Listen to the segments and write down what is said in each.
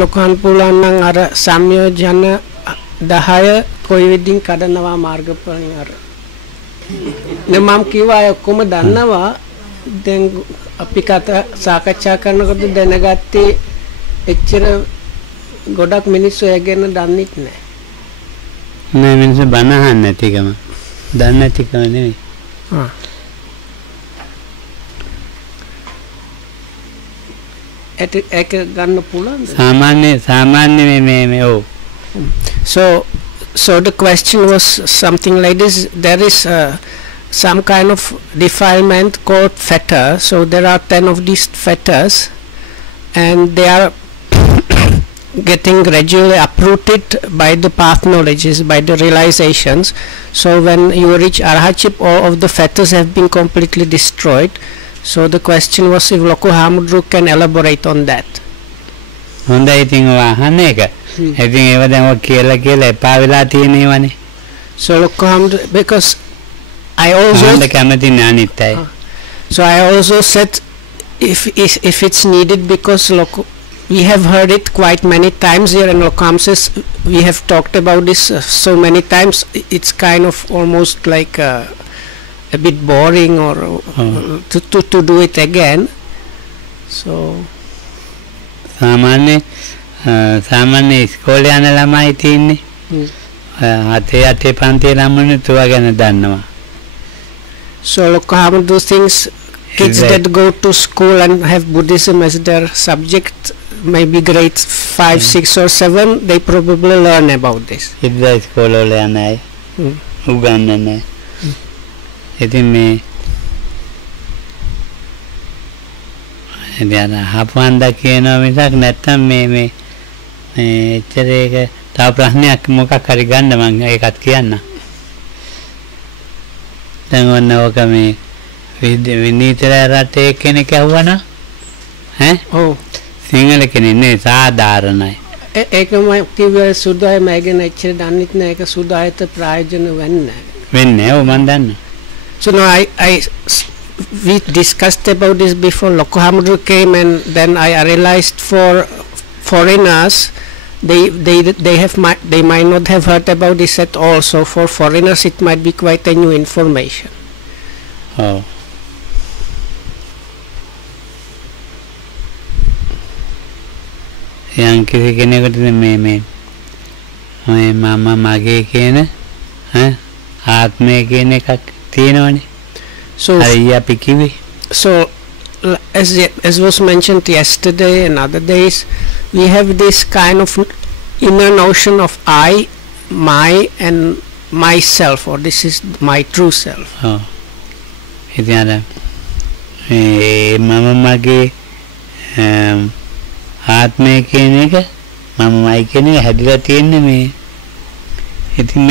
ලොකන් පුළුවන් නම් අර සංයෝජන 10 කොයි විදිහින් කඩනවා මාර්ගඵලයෙන් අර මම කිව්වා අය ඔක්කොම දන්නවා දැන් අපි කතා සාකච්ඡා කරනකොට දැනගත්තේ එච්චර ගොඩක් මිනිස්සු ඒ ගැන දන්නේ නැහැ නෑ මිනිස්සු බන අහන්නේ නැතිකම දන්නේ නැතිකම නෙවෙයි ඒක ගන්න පුළුවන්ද සාමාන්‍ය මේ ඔව් So the question was something like this. There is some kind of defilement called fetter. So there are 10 of these fetters, and they are getting gradually uprooted by the path knowledges, by the realizations. So when you reach Arhatship, all of the fetters have been completely destroyed. So the question was if Loko Hamudru can elaborate on that. So Loko Hamudru, because I also so I also said if it's needed, because we have heard it quite many times here, and Lokam says we have talked about this so many times, it's kind of almost like a bit boring or to do it again. So සාමාන්‍ය ඉස්කෝලේ යන ළමයි තින්නේ අතේ පන්තියේ ළමයි තුවා ගැන දන්නවා. So Lokam do things, kids that go to school and have Buddhism as their subject, maybe grade 5, 6 or 7, they probably learn about this. ඉද්දා ඉස්කෝලේ වල යන අය උගන්වන්නේ. ඉතින් මේ එදින හපුවන්ද කියනවා මිසක් නැත්තම් මේ එච්චර ඒක තව ප්‍රශ්නයක් මොකක් හරි ගන්න මම ඒකත් කියන්න. දැන් ඔන්න ඔක මේ විනීතර රටේ කෙනෙක් ඇහුවනා ඔව් සිංහල කෙනෙක් නේ සාධාරණයි. ඒකම කිව්වේ සුදාය මෑගෙන එච්චර දන්නෙත් නෑ, ඒක සුදායට ප්‍රයෝජන වෙන්නේ ඔව් මම දන්නවා. So no, we discussed about this before Loko Hamudru came, and then I realized for foreigners they might not have heard about this at all. So for foreigners it might be quite a new information. Oh. යම් කිසි කෙනෙකුට මේ මම මගේ කියන ආත්මය කියන එකක් තියෙනවනේ. So as was mentioned yesterday and other days, we have this kind of inner notion of I, my, and myself, or this is my true self. Oh. ඉතින් අර මම මගේ ආත්මය කියන එක මමයි කියන එක හැදිලා තියෙන්නේ මේ. ඉතින්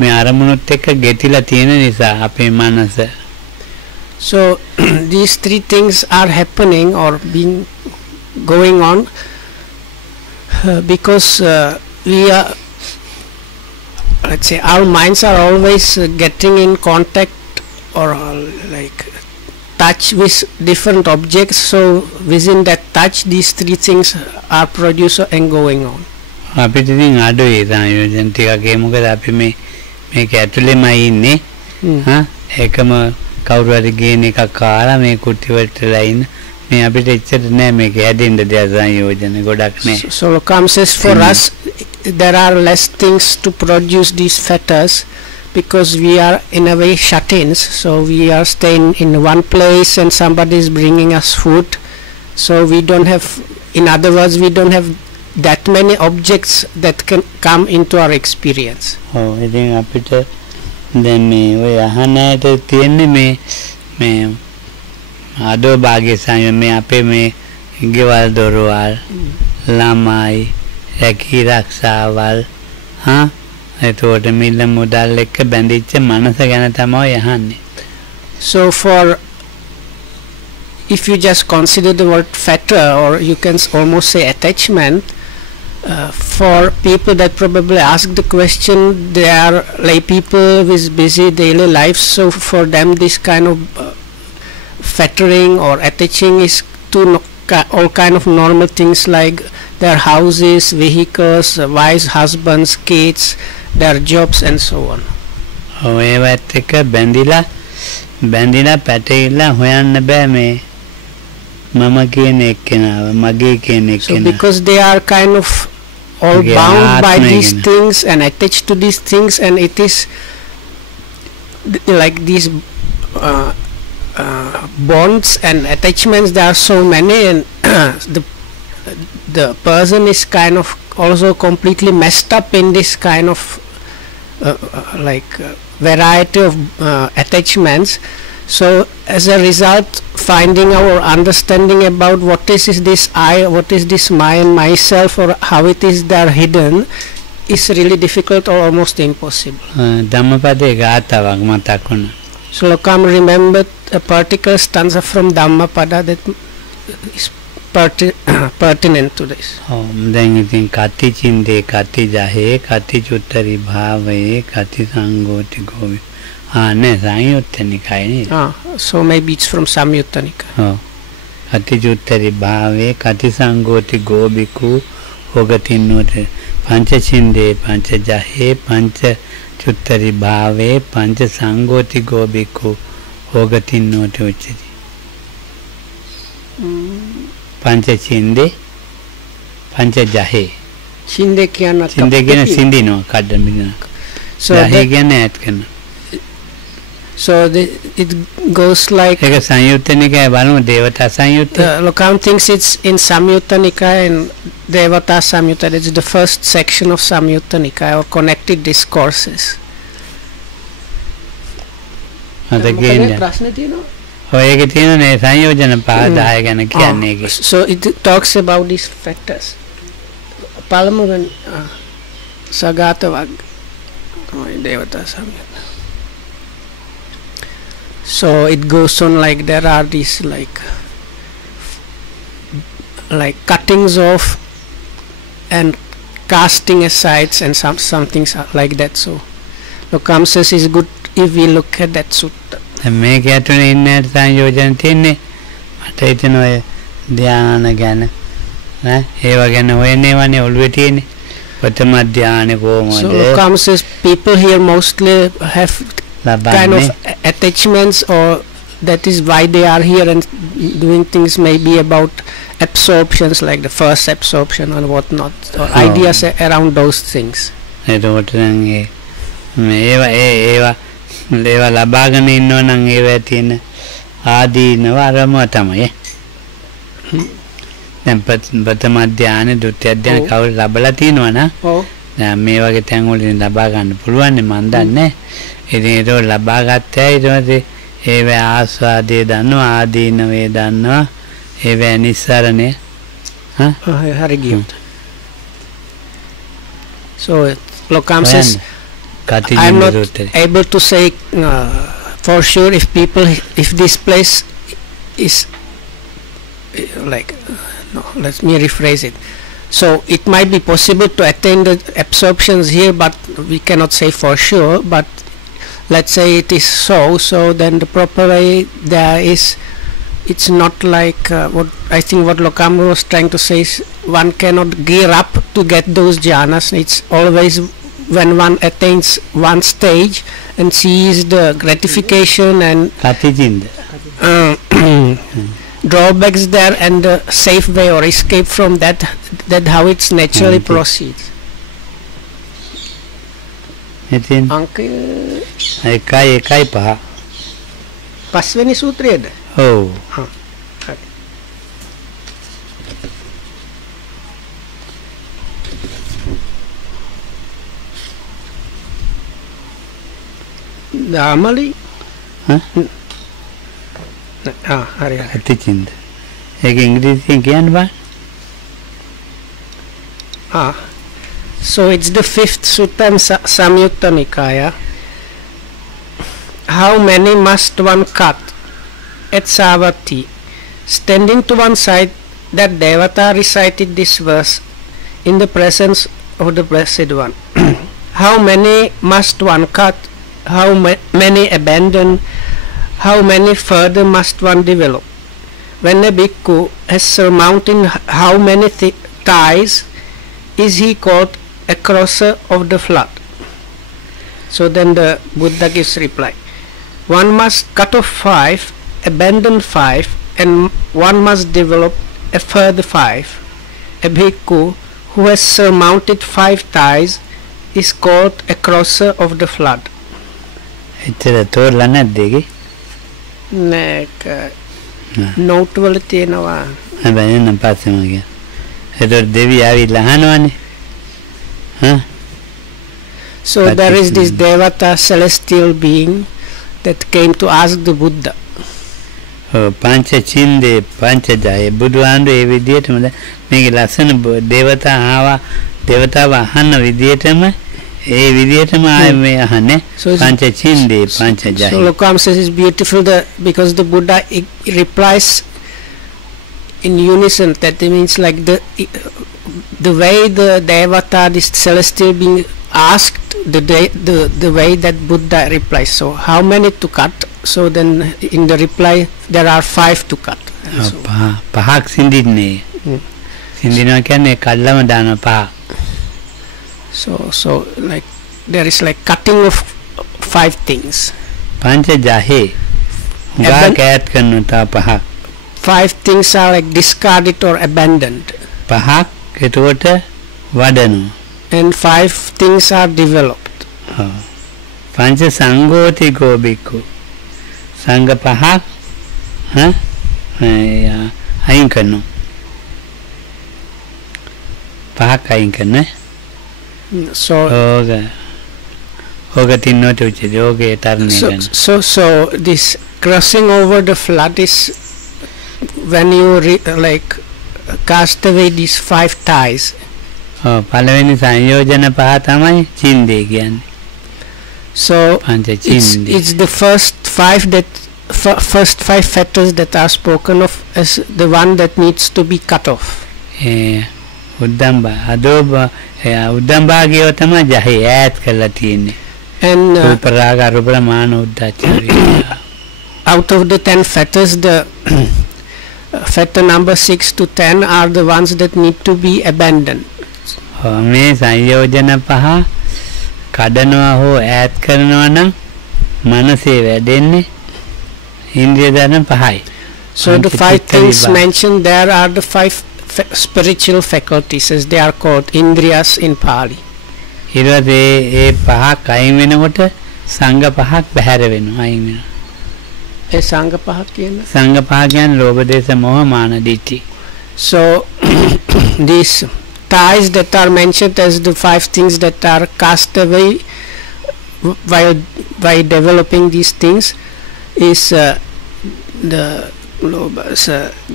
මේ අරමුණුත් එක්ක ගෙතිලා තියෙන නිසා අපේ මනස. So these three things are happening or being going on because we are, let's say, our minds are always getting in contact or like touch with different objects. So within that touch, these three things are produced and going on. අපිට ඉතින් අඩුයි සංයෝජන ටිකක් ඒ මොකද අපි මේක ඇතුළේමයි ඉන්නේ. ඒකම කවුරු හරි ගේන එකක් කාලා මේ කුටි වලටලා ඉන්න මේ අපිට එච්චර නෑ මේක හැදෙන්න දෙයක් සංයෝජන ගොඩක් නෑ. So Lokam says for us there are less things to produce these fetters because we are in a way shut-ins. So we are staying in one place and somebody is bringing us food. So we don't have, in other words, we don't have that many objects that can come into our experience. Oh, ඉතින් අපිට දැන් මේ ඔය අහන්නට තියෙන්නේ මේ ආදෝ භාගයේ සංයම මේ අපේ මේ ගෙවල් දොරවල් ළමයි රැකී රක්ෂාවල් එතකොට මිල මුදල් එක්ක බැඳිච්ච මනස ගැන තමයි අහන්නේ. So for, if you just consider the word fetter, or you can almost say attachment, for people that probably ask the question, they are lay people with busy daily lives, so for them this kind of fettering or attaching is too all kind of normal things like their houses, vehicles, wives, husbands, kids, their jobs and so on. ඒවත් එක බැඳිලා පැටලිලා හොයන්න බෑ මේ මම කියන එක්කෙනාව මගේ කියන So එක්කෙනා. because they are kind of all Okay, bound by ආත්මය these ගැන. things and attached to these things, and it is like these bonds and attachments, there are so many, and the person is kind of also completely messed up in this kind of variety of attachments. So as a result, finding our understanding about what is this I, what is this myself, or how it is there hidden, is really difficult or almost impossible. ධම්මපදයේ ගාථාවක් මතක් වුණා. So Lokam remembered a particular stanza from Dhammapada that is pertinent to this. දැන් ඉතින් කති චින්දේ කති ජහේ කති චුත්තරි භාවයේ කති සංගෝති ගෝවි. නේ සංයුත්තනිකයි නේ. So maybe it's from Samyutta Nikaya. කති චුත්තරි භාවයේ කති සංගෝති ගෝබිකු හොගතින්නෝත පංච චින්දේ පංච ජහේ පංච චුත්තරි භාවයේ පංච සංගෝති ගෝබිකු හොගතින්නෝත උච්චති. පංච චින්දේ පංච ජහේ Chinde කියන සින්දිනවා කඩ මිදන. So ජහේ කියන්නේ ඈත් කරන. So it goes like ඒක සංයුත්ත නිකාය බලමු දේවතා සංයුත්ත. Lokam thinks it's in Samyutta Nikaya and Devata Samyutta. It's the first section of Samyutta Nikaya, or connected discourses. අද කියන්නේ ඔය එකේ තියෙනනේ සංයෝජන පහ 10 ගැන කියන්නේ ඒකේ. So it talks about these factors. පළමුවෙන් සගත වග්ග Devata Samyutta. So it goes on like there are these like cuttings off and casting aside and some things are like that. So Lokam says it's good if we look at that sutta. මේක ඇතුලේ ඉන්න සංයෝජන තියෙන්නේ මට හිතෙන ඔය ධානය ගැන නේ ඒව ගැන හොයන්නේවනේ ඔළුවේ තියෙන්නේ ප්‍රථම ධානය කොහොමද. So Lokam says people here mostly have kind of attachments, or that is why they are here and doing things maybe about absorptions like the first absorption or whatnot, or ideas around those things. එතකොට නම් ඒවා ලබාගෙන ඉන්නවා නම් ඒවා තියෙන ආදීනව අරම තමයි. දැන් ප්‍රථම ධානය ද්විතිය ධානය කවුරු ලබලා තියෙනවා නා. දැන් මේ වගේ තැන් වලින් ලබා ගන්න පුළුවන් නේ මන් දන්නේ. ඉතින් ඒක ලබා ගත්තා ඊට පස්සේ ඒවේ ආස්වාදයේ දන්නවා ආදීනවේ දන්නවා ඒවේ නිස්සරණය හරි ගියොත්. So Lokam says I'm not able to say for sure if this place is no, let me rephrase it. So it might be possible to attain the absorptions here, but we cannot say for sure. But let's say it is so then the proper way there is, it's not like what I think what Lokam was trying to say is one cannot gear up to get those jhanas. It's always when one attains one stage and sees the gratification and drawbacks there and the safe way or escape from that how it's naturally proceeds. අංක 1.5 පස්වෙනි සූත්‍රයේද? ඔව්. දාමලි හරි අතිචින්ද ඒක ඉංග්‍රීසියෙන් කියන්න බෑ. So it's the fifth sutta in Samyutta Nikaya. How many must one cut? At Savatthi, standing to one side, that Devata recited this verse in the presence of the Blessed One. How many must one cut? How many abandon? How many further must one develop? when a bhikkhu has surmounted how many ties is he called a crosser of the flood? So then the Buddha gives reply. One must cut off 5, abandon 5, and one must develop a further 5. A bhikkhu who has surmounted 5 ties is called a crosser of the flood. එච්චර තෝරලා නැද්ද ඒකේ? note වල තියෙනවා. හැබැයි නම් පස්සෙම ගියා. ඒතර දෙවි ආවිලා අහනවනේ. හා? So there is this Devata celestial being that came to ask the Buddha. පංච චින්දේ පංචජය බුදුහාමුදුරේ ඒ විදිහටම මේකේ ලස්සන දේවතා ආවා දේවතාව අහන්න විදිහටම ඒ විදිහටම ආයේ මේ අහන්නේ පංච චින්දේ පංචජය. So Lokam says it's beautiful because the Buddha replies in unison. That means like the way the Devata, this celestial being, asked the way that Buddha replies. So how many to cut? So then in the reply there are 5 to cut. පහක් සින්දින්නේ. සින්දිනවා කියන්නේ කල්ලම දාන පහ. So like there is like cutting of 5 things. පංච ජහේ උගා කෑත් කරන තා පහක්. 5 things are like discarded or abandoned. පහක් එතකොට වඩනවා. And 5 things are developed. පංච සංඝෝතිකෝ බික්ඛු සංඝ පහක් අයින් කරනවා. පහක් අයින් කරන. So this crossing over the flood is when you like cast away these 5 ties. පළවෙනි සංයෝජන පහ තමයි චින්දේ කියන්නේ. So it's the first 5 fetters that are spoken of as the one that needs to be cut off. උද්දම්බා උද්දම්බාගියෝ තමයි ජහේ ඈත් කරලා තියෙන්නේ. And රූපරාග අරූපමාන උද්දච්චය. Out of the 10 fetters, the fetter number 6 to 10 are the ones that need to be abandoned. මේ සංයෝජන පහ කඩනවා හෝ ඈත් කරනවා නම් මනසේ වැඩෙන්නේ ඉන්ද්‍රිය ධර්ම පහයි. So the 5 things mentioned there are the 5 spiritual faculties, as they are called, indriyas in Pali. ඊළඟට ඒ පහක් අයින් වෙනකොට සංඝ පහක් බැහැර වෙනවා අයින් වෙනවා. ඒ සංඝ පහක් කියන්නේ? සංඝ පහ කියන්නේ ලෝභ දේශ මොහ මාන දිට්ඨි. So these ties that are mentioned as the 5 things that are cast away by developing these things is the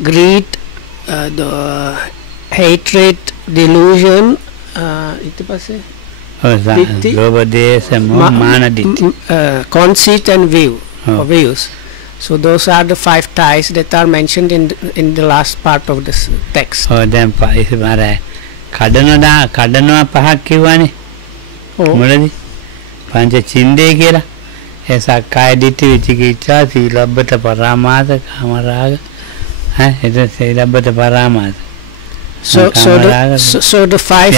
greed, the hatred, delusion, conceit and views. So those are the 5 ties that are mentioned in the last part of this text. කඩනවා පහක් කිව්වනේ. මොකද පංච චින්දේ කියලා. ඒ සක්කාය දිට්ඨි විචිකිච්ඡා සීලබ්බත පරාමාස කාමරාග ඒක සීලබ්බත පරාමාස. So the 5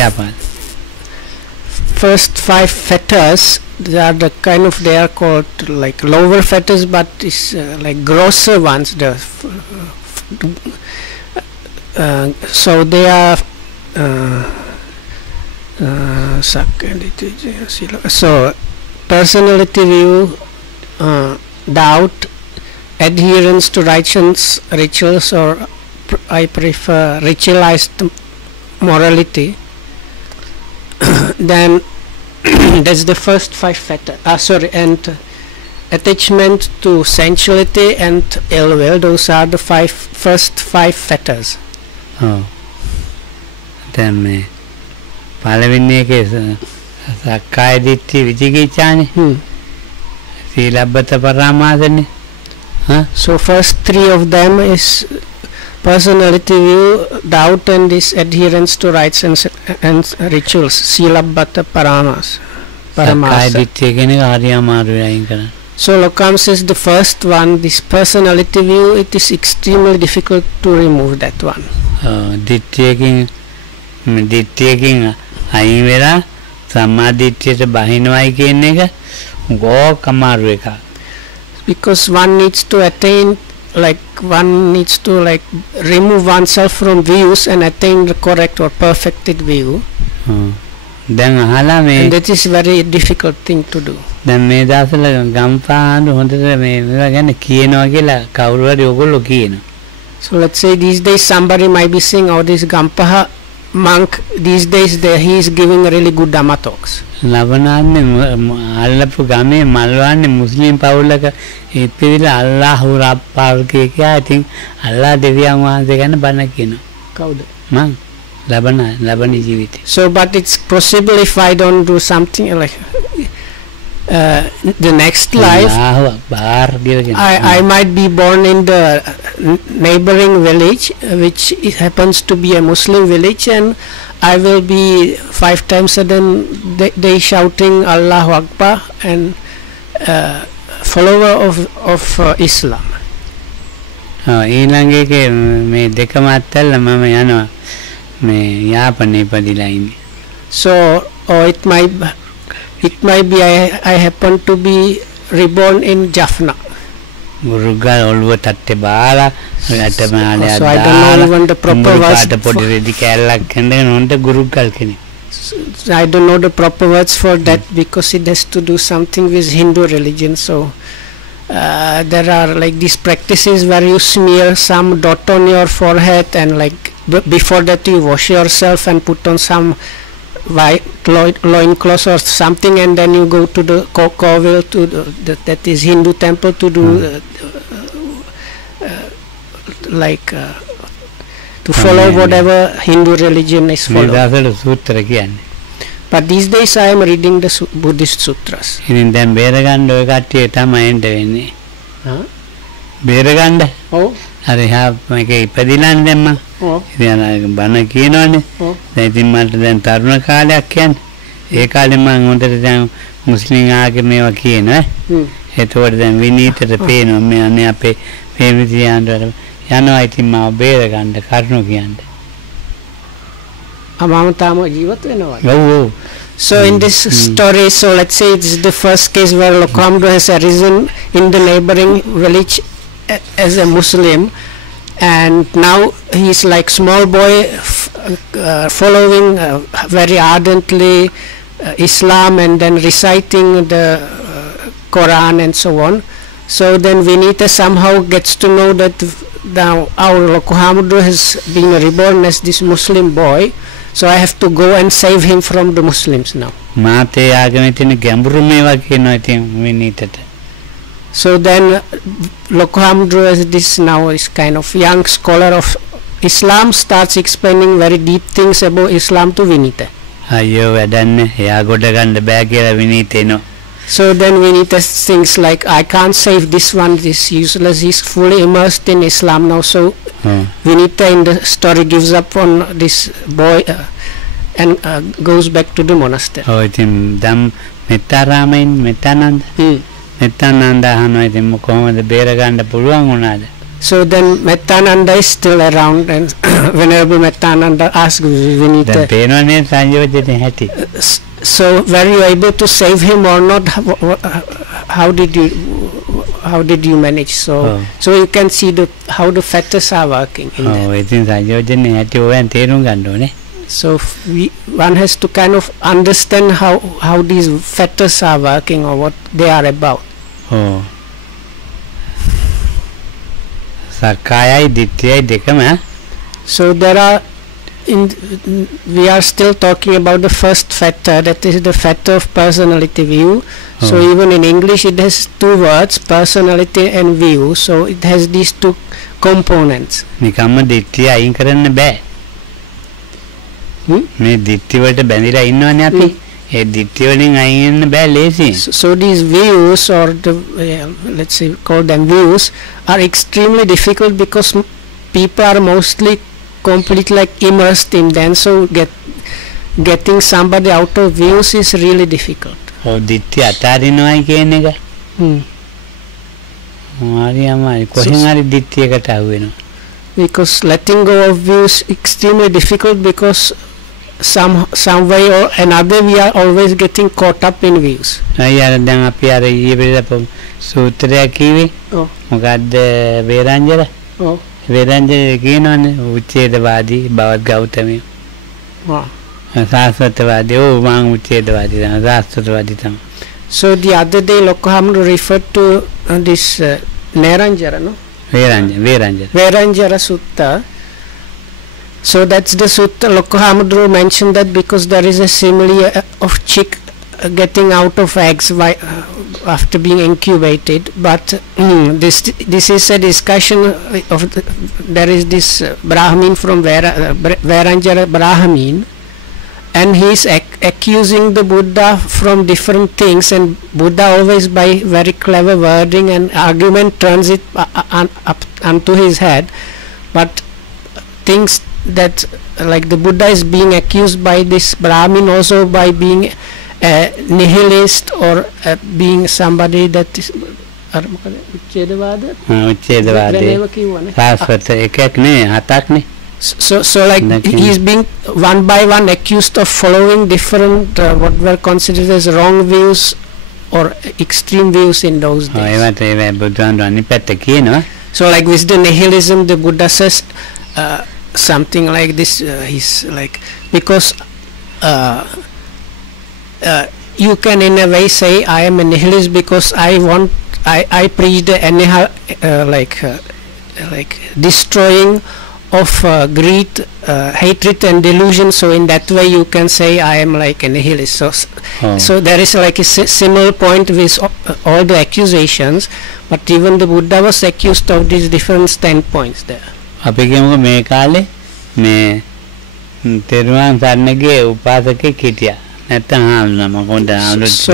first 5 fetters, they are the kind of, they are called like lower fetters, but it's like grosser ones. So they are so personality view, doubt, adherence to righteous rituals, or I prefer ritualized morality. Then that's the first 5 fetters. And attachment to sensuality and ill will, those are the first 5 fetters. දැන් මේ පළවෙනි එකේ සක්කාය දිට්ඨි විචිකිච්ඡානේ. සීලබ්බත පරාමාසනේ. So first 3 of them is personality view, doubt, and this adherence to rites and rituals. Silabbata paramasa. සක්කාය දිට්ඨිය කියන එක හරිය අමාරුයි අයින් කරන්න. So Lokam says the first one, this personality view, it is extremely difficult to remove that one. දිට්ඨියකින් අයින් වෙලා සම්මා දිට්ඨියට බහිනවයි කියන එක ගොක් අමාරු එකක්. Because one needs to attain, like one needs to like remove oneself from views and attain the correct or perfected view. දැන් අහලා මේ And that is very difficult thing to do. දැන් මේ දවස්වල ගම්පාහඬ හොඳට මේවා ගැන කියනවා කියලා කවුරු හරි ඔයගොල්ලෝ කියනවා. So let's say these days somebody might be saying, oh, this Gampaha monk, these days he is giving really good Dhamma talks. ලබනාන්නේ අල්ලපු ගමේ මල්වන්නේ මුස්ලිම් පවුලක ඉපිරිලා අල්ලාහ් රබ්බාල් කියා ඉතින් අල්ලාහ් දෙවියන් වහන්සේ ගැන බණ කියනවා. කවුද? මං ලබන ජීවිතේ. So but it's possible if I don't do something like the next life, I might be born in the neighboring village, which happens to be a Muslim village, and I will be 5 times a day shouting Allahu Akbar and follower of Islam. ඊළඟ එකේ මේ දෙකම අත්හැරලා මම යනවා මේ යාපනයේ ඉපදිලා ඉන්නේ. So it might be I happen to be reborn in Jaffna. ගුරුගල් ඔළුව තට්ටේ බාලා අටමාලයක් So I don't know even the proper words. පොඩි රෙදි කැල්ලක් හඳගෙන උන්ට ගුරුගල් කෙනෙක්. I don't know the proper words for that because it has to do something with Hindu religion. So there are like these practices where you smear some dot on your forehead and like before that you wash yourself and put on some white loin cloth or something, and then you go to the Kovil, to that is Hindu temple, to do to follow whatever Hindu religion is following. But these days I am reading the Buddhist sutras. ඉතින් දැන් බේරගන්න ඔය කට්ටිය තමයි එන්න වෙන්නේ. බේරගන්න. ඔව්. අර එහා මේක ඉපදිලානේ දැන් මම. ඔව්. ඉතින් බණ කියනවනේ. ඔව්. දැන් ඉතින් මට දැන් තරුණ කාලයක් කියන්නේ. ඒ කාලේ මම හොඳට දැන් මුස්ලිම් ආගමේවා කියනවා. එතකොට දැන් විනීතට පේනවා මේ අනේ අපේ ප්‍රේමිතියන්ට යනවා ඉතින් මාව බේරගන්න කරුණු කියන්නේ. මම තාම ජීවත් වෙනවා. ඔව්. So in this story, so let's say this is the first case where Lokamdo has arisen in the neighboring village as a Muslim, and now he is like small boy following very ardently Islam and then reciting the Quran and so on. So then Vinita somehow gets to know that now our Lokamdo has been reborn as this Muslim boy. So I have to go and save him from the Muslims now. මාතේ ආගමේ තියෙන ගැඹුරු මේවා කියනවා ඉතින් විනීතට. So then Lokamdo, as this now is kind of young scholar of Islam, starts explaining very deep things about Islam to Vinita. අයියෝ වැඩන්නේ එයා ගොඩ ගන්න බෑ කියලා විනීතේනෝ. So then Vinita thinks like, I can't save this one, this useless, he's fully immersed in Islam now. So Vinita in the story gives up on this boy and goes back to the monastery. ඔව් ඉතින් දැන් මෙත්තාරාමෙන් මෙත්තානන්ද අහනවා ඉතින් කොහොමද බේරගන්න පුළුවන් වුණාද? So then Mettananda is still around, and Venerable Mettananda asks Vinita, දැන් පේනවනේ සංයෝජනේ හැටි. So were you able to save him or not? How did you manage? So you can see how the fetters are working in there. ඉතින් සංයෝජනේ හැටි ඔයන් තේරුම් ගන්න ඕනේ. So one has to kind of understand how these fetters are working or what they are about. සක්කායයි දිට්ඨියයි දෙකම. So there are we are still talking about the first fetter, that is the fetter of personality view. So even in English it has two words, personality and view. So it has these two components. නිකම්ම දිට්ඨිය අයින් කරන්න බෑ. මේ දිට්ඨිය වලට බැඳිලා ඉන්නවනේ අපි. ඒ දිට්ඨිය වලින් අයින් වෙන්න බෑ ලේසියෙන්. So these views, or the let's say call them views, are extremely difficult because people are mostly completely like immersed in them. So getting somebody out of views is really difficult. දිට්ඨිය අතාරිනවයි කියන එක. Because letting go of views extremely difficult, because some way or another we are always getting caught up in views. Sutra kiwi, Mugad Veranjara, Veranjara Ginon, Uchedavadi, Bavad Gautami, Sasatavadi, oh, one Uchedavadi, and Sasatavaditam. So the other day Lokohamru referred to this Neranjara, no? Veranjara Sutta. So that's the Sutta. Lokohamru mentioned that because there is a simile of chick getting out of eggs after being incubated, but this is a discussion of there is this Brahmin from Veranjara Brahmin, and he is accusing the Buddha from different things, and Buddha always by very clever wording and argument turns it up onto his head, but things that like the Buddha is being accused by this Brahmin also by being a nihilist or being somebody that is so like he is being one by one accused of following different what were considered as wrong views or extreme views in those days. So like with the nihilism, the Buddha says something like this, he's like, because you can in a way say I am a nihilist because I preach the like destroying of greed, hatred and delusion, so in that way you can say I am like a nihilist. So there is like a similar point with all the accusations, but even the Buddha was accused of these different standpoints there. So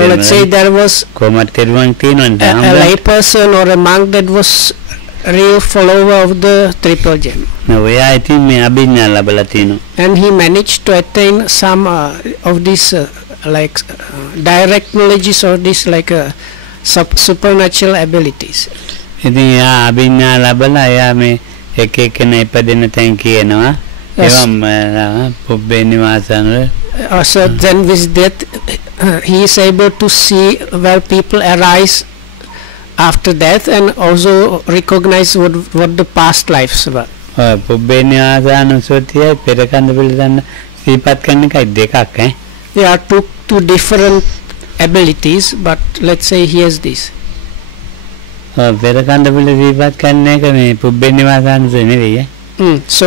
let's say there was a lay person or a monk that was a real follower of the Triple Gem, and he managed to attain some of these direct knowledges or these like supernatural abilities. So then with that he is able to see where people arise after death and also recognize what the past lives were. There are two different abilities, but let's say he has this. So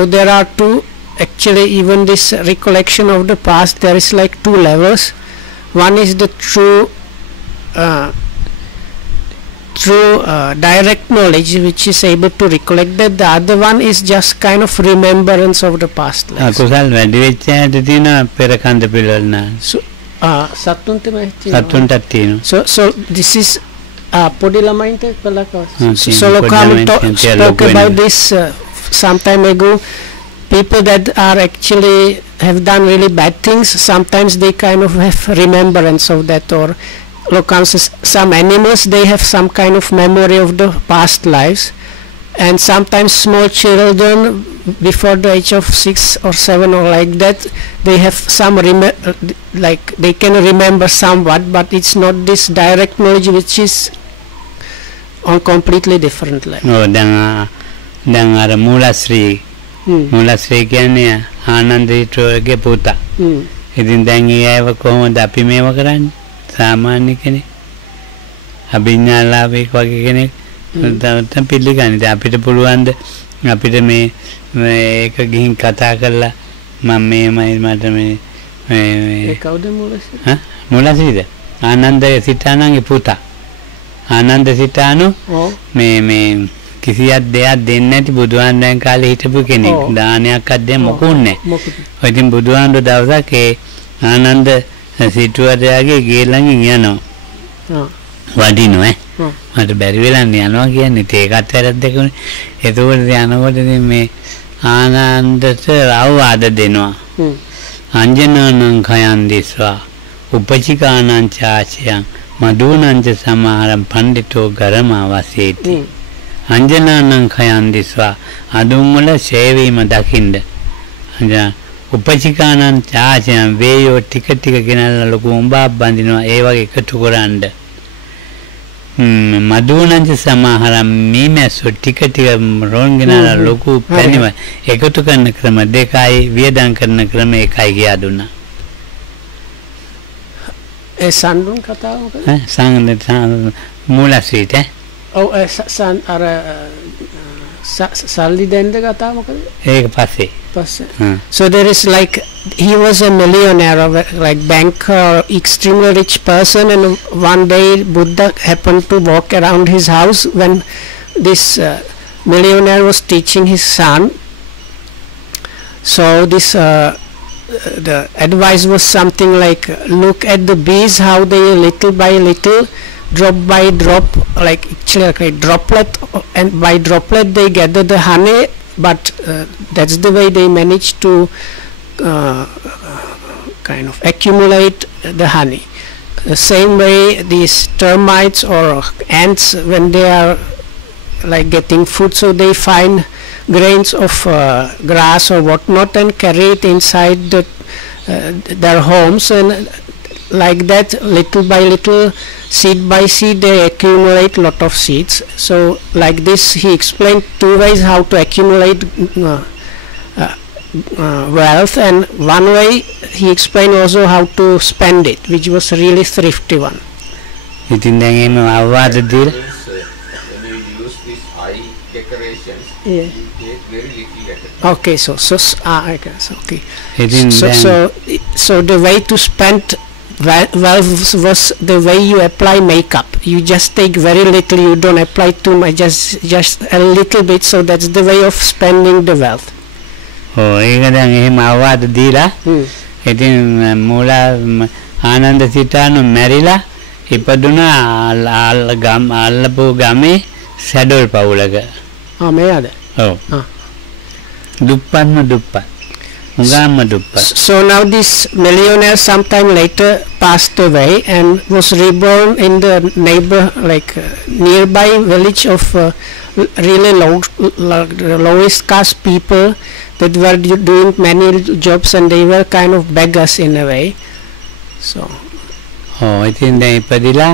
there are two, actually even this recollection of the past, there is like two levels. One is the true direct knowledge which is able to recollect that. The other one is just kind of remembrance of the past lives. So this is so Lokohamru spoke about this some time ago. People that are actually have done really bad things, sometimes they kind of have remembrance of that, or some animals, they have some kind of memory of the past lives, and sometimes small children before the age of 6 or 7 or like that, they have some like they can remember somewhat, but it's not this direct knowledge which is on completely different level. Mulasri කියන්නේ ආනන්දීටෝගේ පුතා. ඉතින් දැන් ඊයව කොහොමද අපි මේව කරන්නේ? සාමාන්‍ය කෙනෙක්. අභිඥාලාභයක් වගේ කෙනෙක් දැන් පිළිගන්නේ. අපිට පුළුවන් ද අපිට මේක ගිහින් කතා කරලා මම මේමයි මට මේ කවුද මුලස්රි? මුලස්රිද? ආනන්ද සිතානන්ගේ පුතා. ආනන්ද සිතානෝ මේ කිසියක් දෙයක් දෙන්නේ නැති බුදුහාමුදුරන් කාලේ හිටපු කෙනෙක්. දානයක් අද්දේ මොකුත් නැහැ. ඔය ඉතින් බුදුහාමුදුර දවසක් ඒ ආනන්ද සිටුවරයාගේ ගේ ළඟින් යනවා. වඩිනවා මට බැරි වෙලා යනවා කියන්නේ ඒකත් වැරද්දකුනේ. එතකොට යනකොට ඉතින් මේ ආනන්දට අවවාද දෙනවා. අංජනනං khයන් දිස්වා උපචිකානං චාචයන් මදුනං ච සමහරම් පණ්ඩිතෝ ගරමා වසේති. අංජනානං khයන් දිස්වා අඳුම් වල ඡේවීම දකින්න අංජනා උපචිකානං චාචයන් වේයෝ ටික ටික ගෙනල්ලා ලොකු උඹක් බඳිනවා ඒ වගේ එකතු කරන්න මදුනංච සමහරම් මීමැස්සෝ ටික ටික රෝන් ගෙනල්ලා ලොකු පැණිව එකතු කරන ක්‍රම දෙකයි වියදම් කරන ක්‍රම එකයි කියා දුන්නා ඒ සම්දුන් කතාව මොකද සංග මූලස්වීත ඔව් අර සල්ලි දෙන්න කතාව මොකද ඒක පස්සේ so there is like he was a millionaire or like banker or extremely rich person and one day Buddha happened to walk around his house when this millionaire was teaching his son so this the advice was something like look at the bees how they little by little drop by drop like actually like a droplet and by droplet they gather the honey but that's the way they manage to kind of accumulate the honey the same way these termites or ants when they are like getting food so they find grains of grass or whatnot and carry it inside their homes and like that little by little seed by seed they accumulate lot of seeds so like this he explained two ways how to accumulate wealth and one way he explained also how to spend it which was really thrifty one ඉතින් දැන් එහෙම අවවාද දීලා when you use this eye decorations yeah you take very little at a time. okay so I guess okay ඉතින් so the way to spend wealth was the way you apply makeup you just take very little you don't apply too much just a little bit so that's the way of spending the wealth ඒක දැන් එහෙම අවවාද දීලා ඉතින් මූල ආනන්ද සිතානු මැරිලා ඉපදුනා අල්ලපු ගමේ සැඩොල් පවුලක මේද ඔව් දුප්පත්ම දුප්පත් so now this millionaire sometime later passed away and was reborn in the neighbor like nearby village of really lowest caste people that were doing many jobs and they were kind of beggars in a way so ඉතින් දැන් ඉපදිලා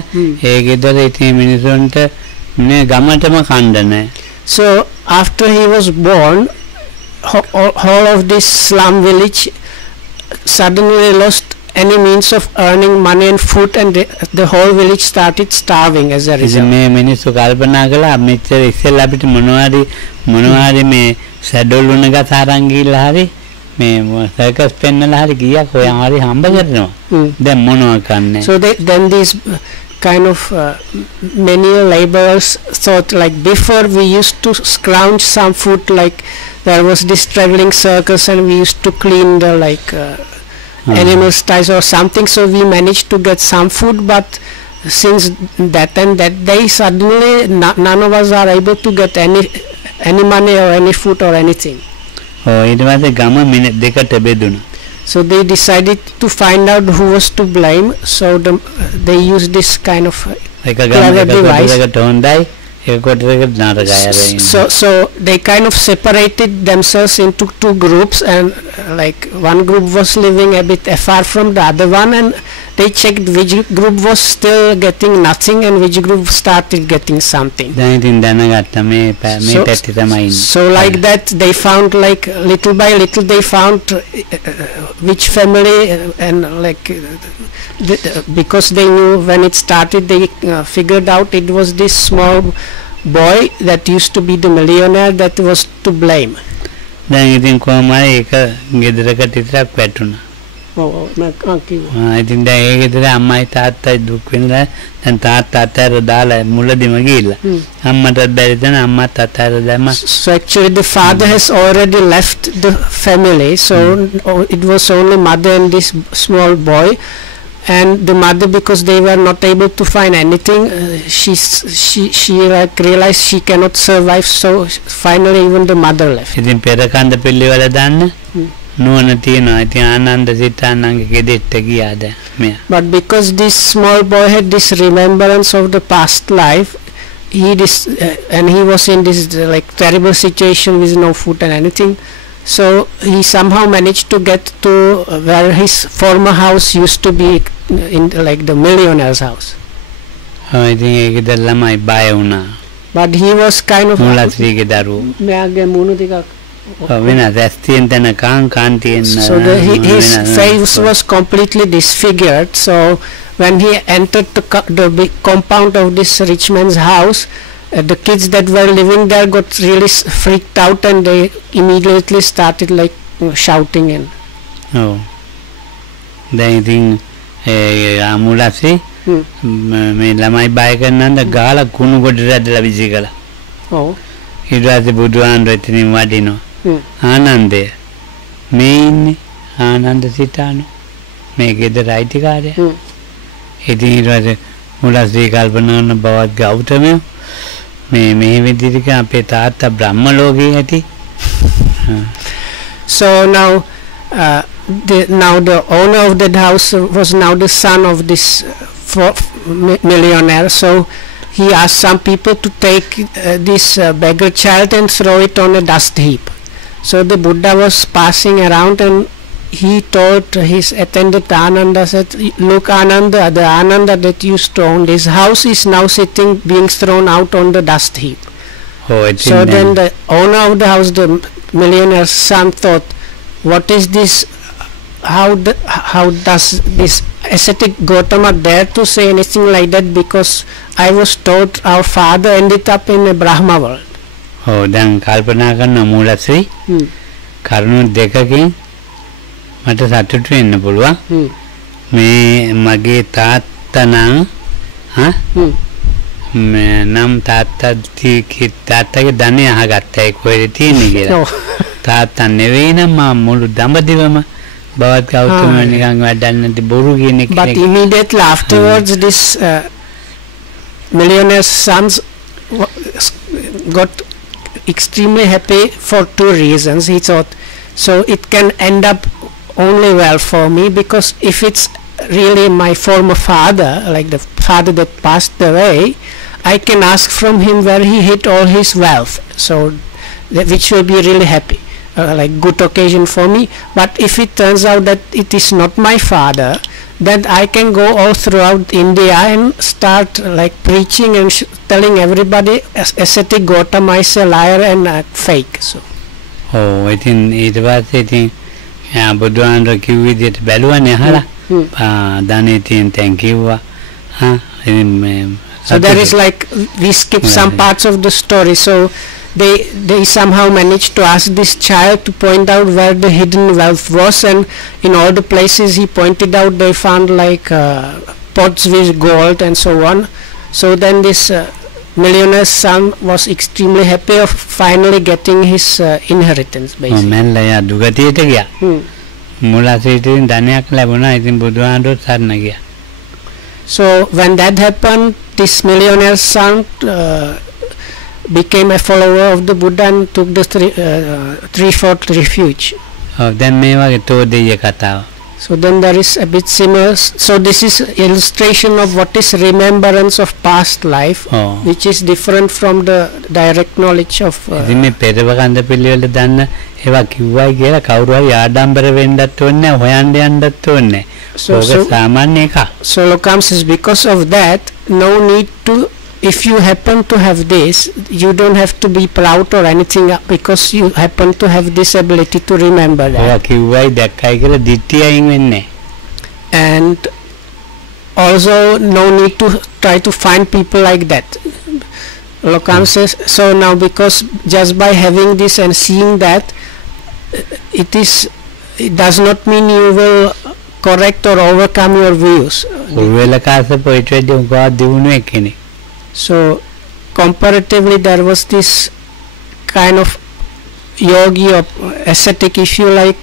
ඒ ගෙදර ඉතින් මිනිසුන්ට මේ ගමටම කණ්ඩ නැහැ so after he was born whole of this slum village suddenly lost any means of earning money and food and the whole village started starving as a result මේ මිනිස්සු කල්පනා කළා මෙච්චර ඉස්සෙල්ලා අපිට මොනවාරි මේ සැඩොල් වුණ ගතාරන් ගිහලා හරි මේ සර්කස් පෙන්නලා හරි ගියක් ඔයා හරි හම්බ කරනවා දැන් මොනවා කන්නේ so then these kind of many laborers thought like before we used to scrounge some food like there was this traveling circus and we used to clean the like animal ties or something so we managed to get some food but since that and that day suddenly none of us are able to get any money or any food or anything ඊට පස්සේ ගම මිනිත් දෙකට බෙදුණා so they decided to find out who was to blame so they used this kind of clever device so they kind of separated themselves into two groups and like one group was living a bit far from the other one and they checked which group was still getting nothing and which group started getting something so like that they found like little by little they found which family and like because they knew when it started they figured out it was this small boy that used to be the millionaire that was to blame දැන් ඉතින් කොහමයි ඒක ගෙදරකට විතරක් වැටුණා ඉතින් දැන් ඒ ගෙදර අම්මයි තාත්තයි දුක් වෙනවා දැන් තාත්තා අතර දාලා මුලදිම ගිහිල්ලා අම්මටත් බැරි දැන් අම්මත් අතර දැම්ම so actually the father has already left the family so it was only mother and this small boy and the mother because they were not able to find anything she like realized she cannot survive so finally even the mother left ඉතින් පෙර කන්ද පිළිවෙල දාන්න නුවණ තියනවා ඉතින් ආනන්ද සිතානන්ගේ ගෙදෙට්ට ගියාද මෙයා but because this small boy had this remembrance of the past life and he was in this like terrible situation with no food and anything. So he somehow managed to get to where his former house used to be, in like the millionaire's house. ඉතින් ඒකද ළමයි බය වුණා. But he was kind of මුලස්ත්‍රීගේ දරුවෝ. මෙයාගේ මුණු ටිකක් වෙනස් ඇස් තියෙන තැන කාන් තියෙන. So his face was completely disfigured. So when he entered the big compound of this rich man's house, the kids that were living there got really freaked out, and they immediately started like shouting in. Oh. Then ඉතින් මුලස්ත්‍රී මේ ළමයි බය කරනඳ ගාලා කුණු ගොඩට ඇදලා විසි කළා. Oh. ඊට පස්සේ බුදුහාමුදුරුවෝ එතනින් වඩිනවා. ආනන්දය මේ ඉන්නේ ආනන්ද සිතානෝ මේ ගෙදර අයිතිකාරයා. ඉතින් ඊට පස්සේ මුලස්ත්‍රී කල්පනා කරන බවත් ගෞතමයා මේ විදිහට අපේ තාත්තා බ්‍රහ්ම ලෝකේ ඇති. So now the owner of that house was now the son of this millionaire. So he asked some people to take this beggar child and throw it on a dust heap. So the Buddha was passing around, and he told his attendant Ananda, said, "Look, Ananda, the Ananda that used to own this house is now sitting, being thrown out on the dust heap." So then the owner of the house, the millionaire's son, thought, "What is this? How does this ascetic Gautama dare to say anything like that? Because I was told our father ended up in a Brahma world." දැන් කල්පනා කරන මූලශ්‍රී කරුණු දෙකකින් මට සතුටු වෙන්න පුළුවන්. මේ මගේ තාත්තා නම් තාත්තගේ ධනෙ අහගත්තා ඒ කොහෙද තියෙන්නේ කියලා. තාත්තා නෙවෙයි නම් මම මුළු දඹදිවම බවත් ගෞතම නිකන් වැඩක් නැති බොරු කියන එක. But immediately afterwards this millionaire's sons got extremely happy for two reasons. He thought, so it can end up only well for me, because if it's really my former father, like the father that passed away, I can ask from him where he hid all his wealth, so which will be really happy, like good occasion for me. But if it turns out that it is not my father, then I can go all throughout India and start like preaching and telling everybody ascetic Gautama is a liar and fake. So ඉතින් ඊට පස්සේ ඉතින් බුදුහාමුදුරුවෝ කිව්ව විදිහට බැලුවනේ අහලා ධනෙ තියෙන තැන් කිව්වා. So there is like, we skip some parts of the story. So they somehow managed to ask this child to point out where the hidden wealth was, and in all the places he pointed out they found like pots with gold and so on. So then this millionaire's son was extremely happy of finally getting his inheritance basically. මැල්ල යා දුගතියට ගියා. මුලසිතින් ධනයක් ලැබුණා. ඉතින් බුදුහාමුදුරුවෝ සරණ ගියා. So when that happened, this millionaire's son became a follower of the Buddha and took the threefold refuge. දැන් මේ වගේ තෝදෙය කතාව. So then there is a bit similar. So this is illustration of what is remembrance of past life, which is different from the direct knowledge of. ඉතින් මේ පෙරව කන්ද පිළිවෙල දන්න ඒවා කිව්වයි කියලා කවුරු හරි ආඩම්බර වෙන්නත් ඕනේ නැහැ, හොයන්න යන්නත් ඕනේ නැහැ. ඒක සාමාන්‍ය එකක්. So Lokam says, because of that, no need to. If you happen to have this, you don't have to be proud or anything, because you happen to have this ability to remember that. And also no need to try to find people like that. Lokam says, so now because just by having this and seeing that, it does not mean you will correct or overcome your views. So comparatively there was this kind of yogi or ascetic, if you like,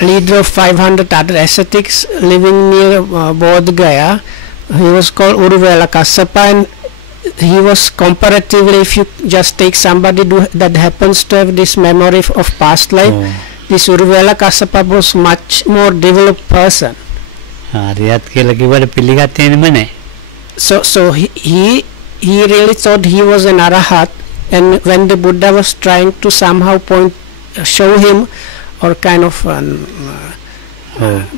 leader of 500 other ascetics living near Bodh Gaya. He was called Uruvela Kassapa, and he was comparatively, if you just take somebody that happens to have this memory of past life, this Uruvela Kassapa was much more developed person. So he he really thought he was an arahat, and when the Buddha was trying to somehow show him or kind of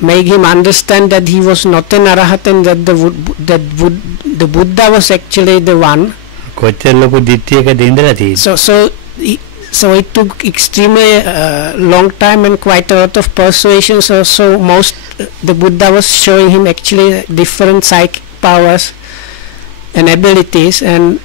make him understand that he was not an arahat and that the Buddha was actually the one. So it took extremely long time and quite a lot of persuasion. So the Buddha was showing him actually different psychic powers and abilities, and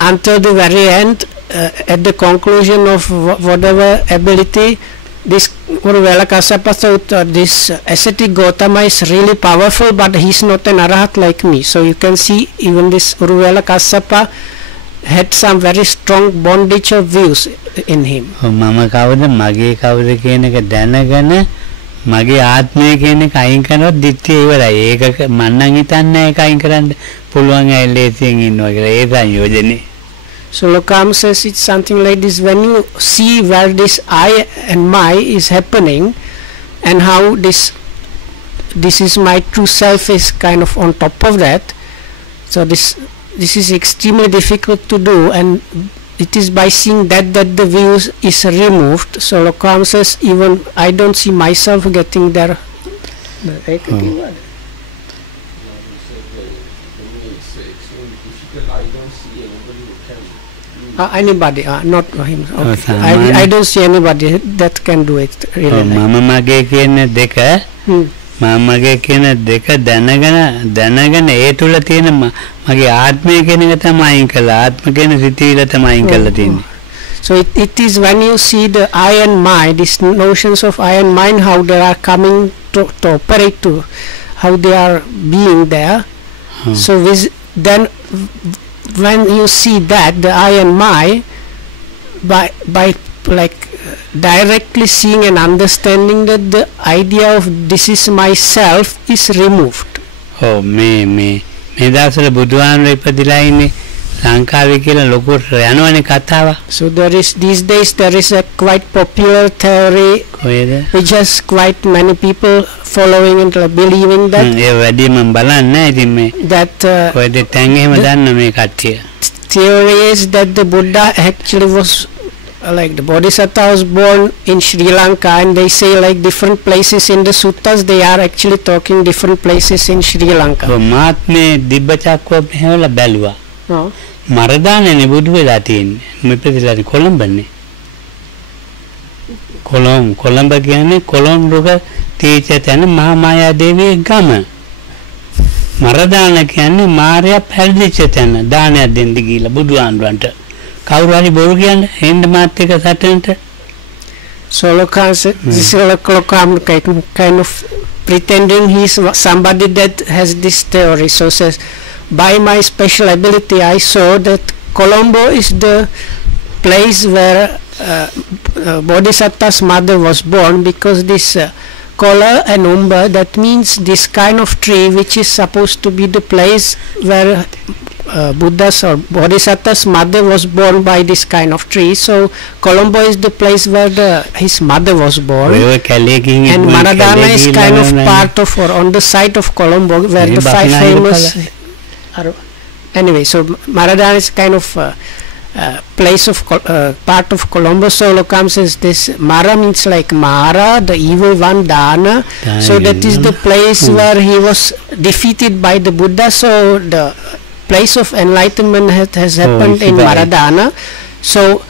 until the very end, at the conclusion of whatever ability, this Uruvela Kassapa thought this ascetic Gautama is really powerful, but he's not an arahat like me. So you can see even this Uruvela Kassapa had some very strong bondage of views in him. Mama kawuda mage kawuda කියන එක දැනගෙන මගේ ආත්මය කියන එක අයින් කරනොත් ditthිය ඉවරයි. ඒක මම නම් හිතන්නේ ඒක අයින් කරන්න පුළුවන් ඇලේසියෙන් ඉන්නවා කියලා. ඒ සංයෝජනේ. So Lokam says it's something like this: when you see where this I and my is happening, and how this is my true self is kind of on top of that. So this is extremely difficult to do, and it is by seeing that the view is removed. So Lokam says even I don't see myself getting there. Anybody, not him. Okay. I don't see anybody that can do it. Really. Mama mage කියන දෙක මමගේ කියන දෙක දැනගෙන ඒ තුල තියෙන මගේ ආත්මය කියන එක තමයි අයින් කළා. ආත්ම කියන සිතිවිල්ල තමයි අයින් කරලා තියෙන්නේ. So it is when you see the I and my, these notions of I and mine, how they are coming to operate, to how they are being there. So then when you see that the I and my, by like directly seeing and understanding that the idea of this is myself is removed. Oh me දවස්වල බුදුහාමුදුරුවෝ ඉපදිලා ඉන්නේ ලංකාවේ කියලා ලොකු යනවනේ කතාව. So these days there is a quite popular theory which has quite many people following and believing that. ඒ වැඩි මම බලන්නේ ඉතින් මේ that කොහෙද තැන් එහෙම දන්න මේ කට්ටිය. Theory is that the Buddha actually was like the Bodhisattva was born in Sri Lanka, and they say like different places in the suttas they are actually talking different places in Sri Lanka. මාත්මේ දිබ්බ චක්කුව මෙහෙवला බැලුවා. මරදානේ බුදු වෙලා තියෙන්නේ. මෙපෙදලා කොළඹනේ. කොළඹ කියන්නේ කොළඹ තීච තැන මහා මායා දේවිය ගම. මරදාන කියන්නේ මාර්යා පැවිදිච්ච තැන. දානයක් දෙන්න ගිහිල්ලා බුදුහාමුදුරන්ට. කවුරු හරි බොරු කියන්නේ හෙන්න මාත් එක සැටෙන්ට. So this Lokam kind of pretending he's somebody that has this theory. So says, by my special ability I saw that Colombo is the place where Bodhisattva's mother was born, because this Kola and Umba, that means this kind of tree which is supposed to be the place where Buddha's or Bodhisattva's mother was born by this kind of tree. So Colombo is the place where his mother was born, and Maradana is kind of part of or on the site of Colombo where the 5 famous anyway. So Maradana is kind of place of part of Colombo. So Lokam says this Mara means like Mara, the evil one, Dana. So that is the place where he was defeated by the Buddha. So the place of enlightenment has happened in Maradana. So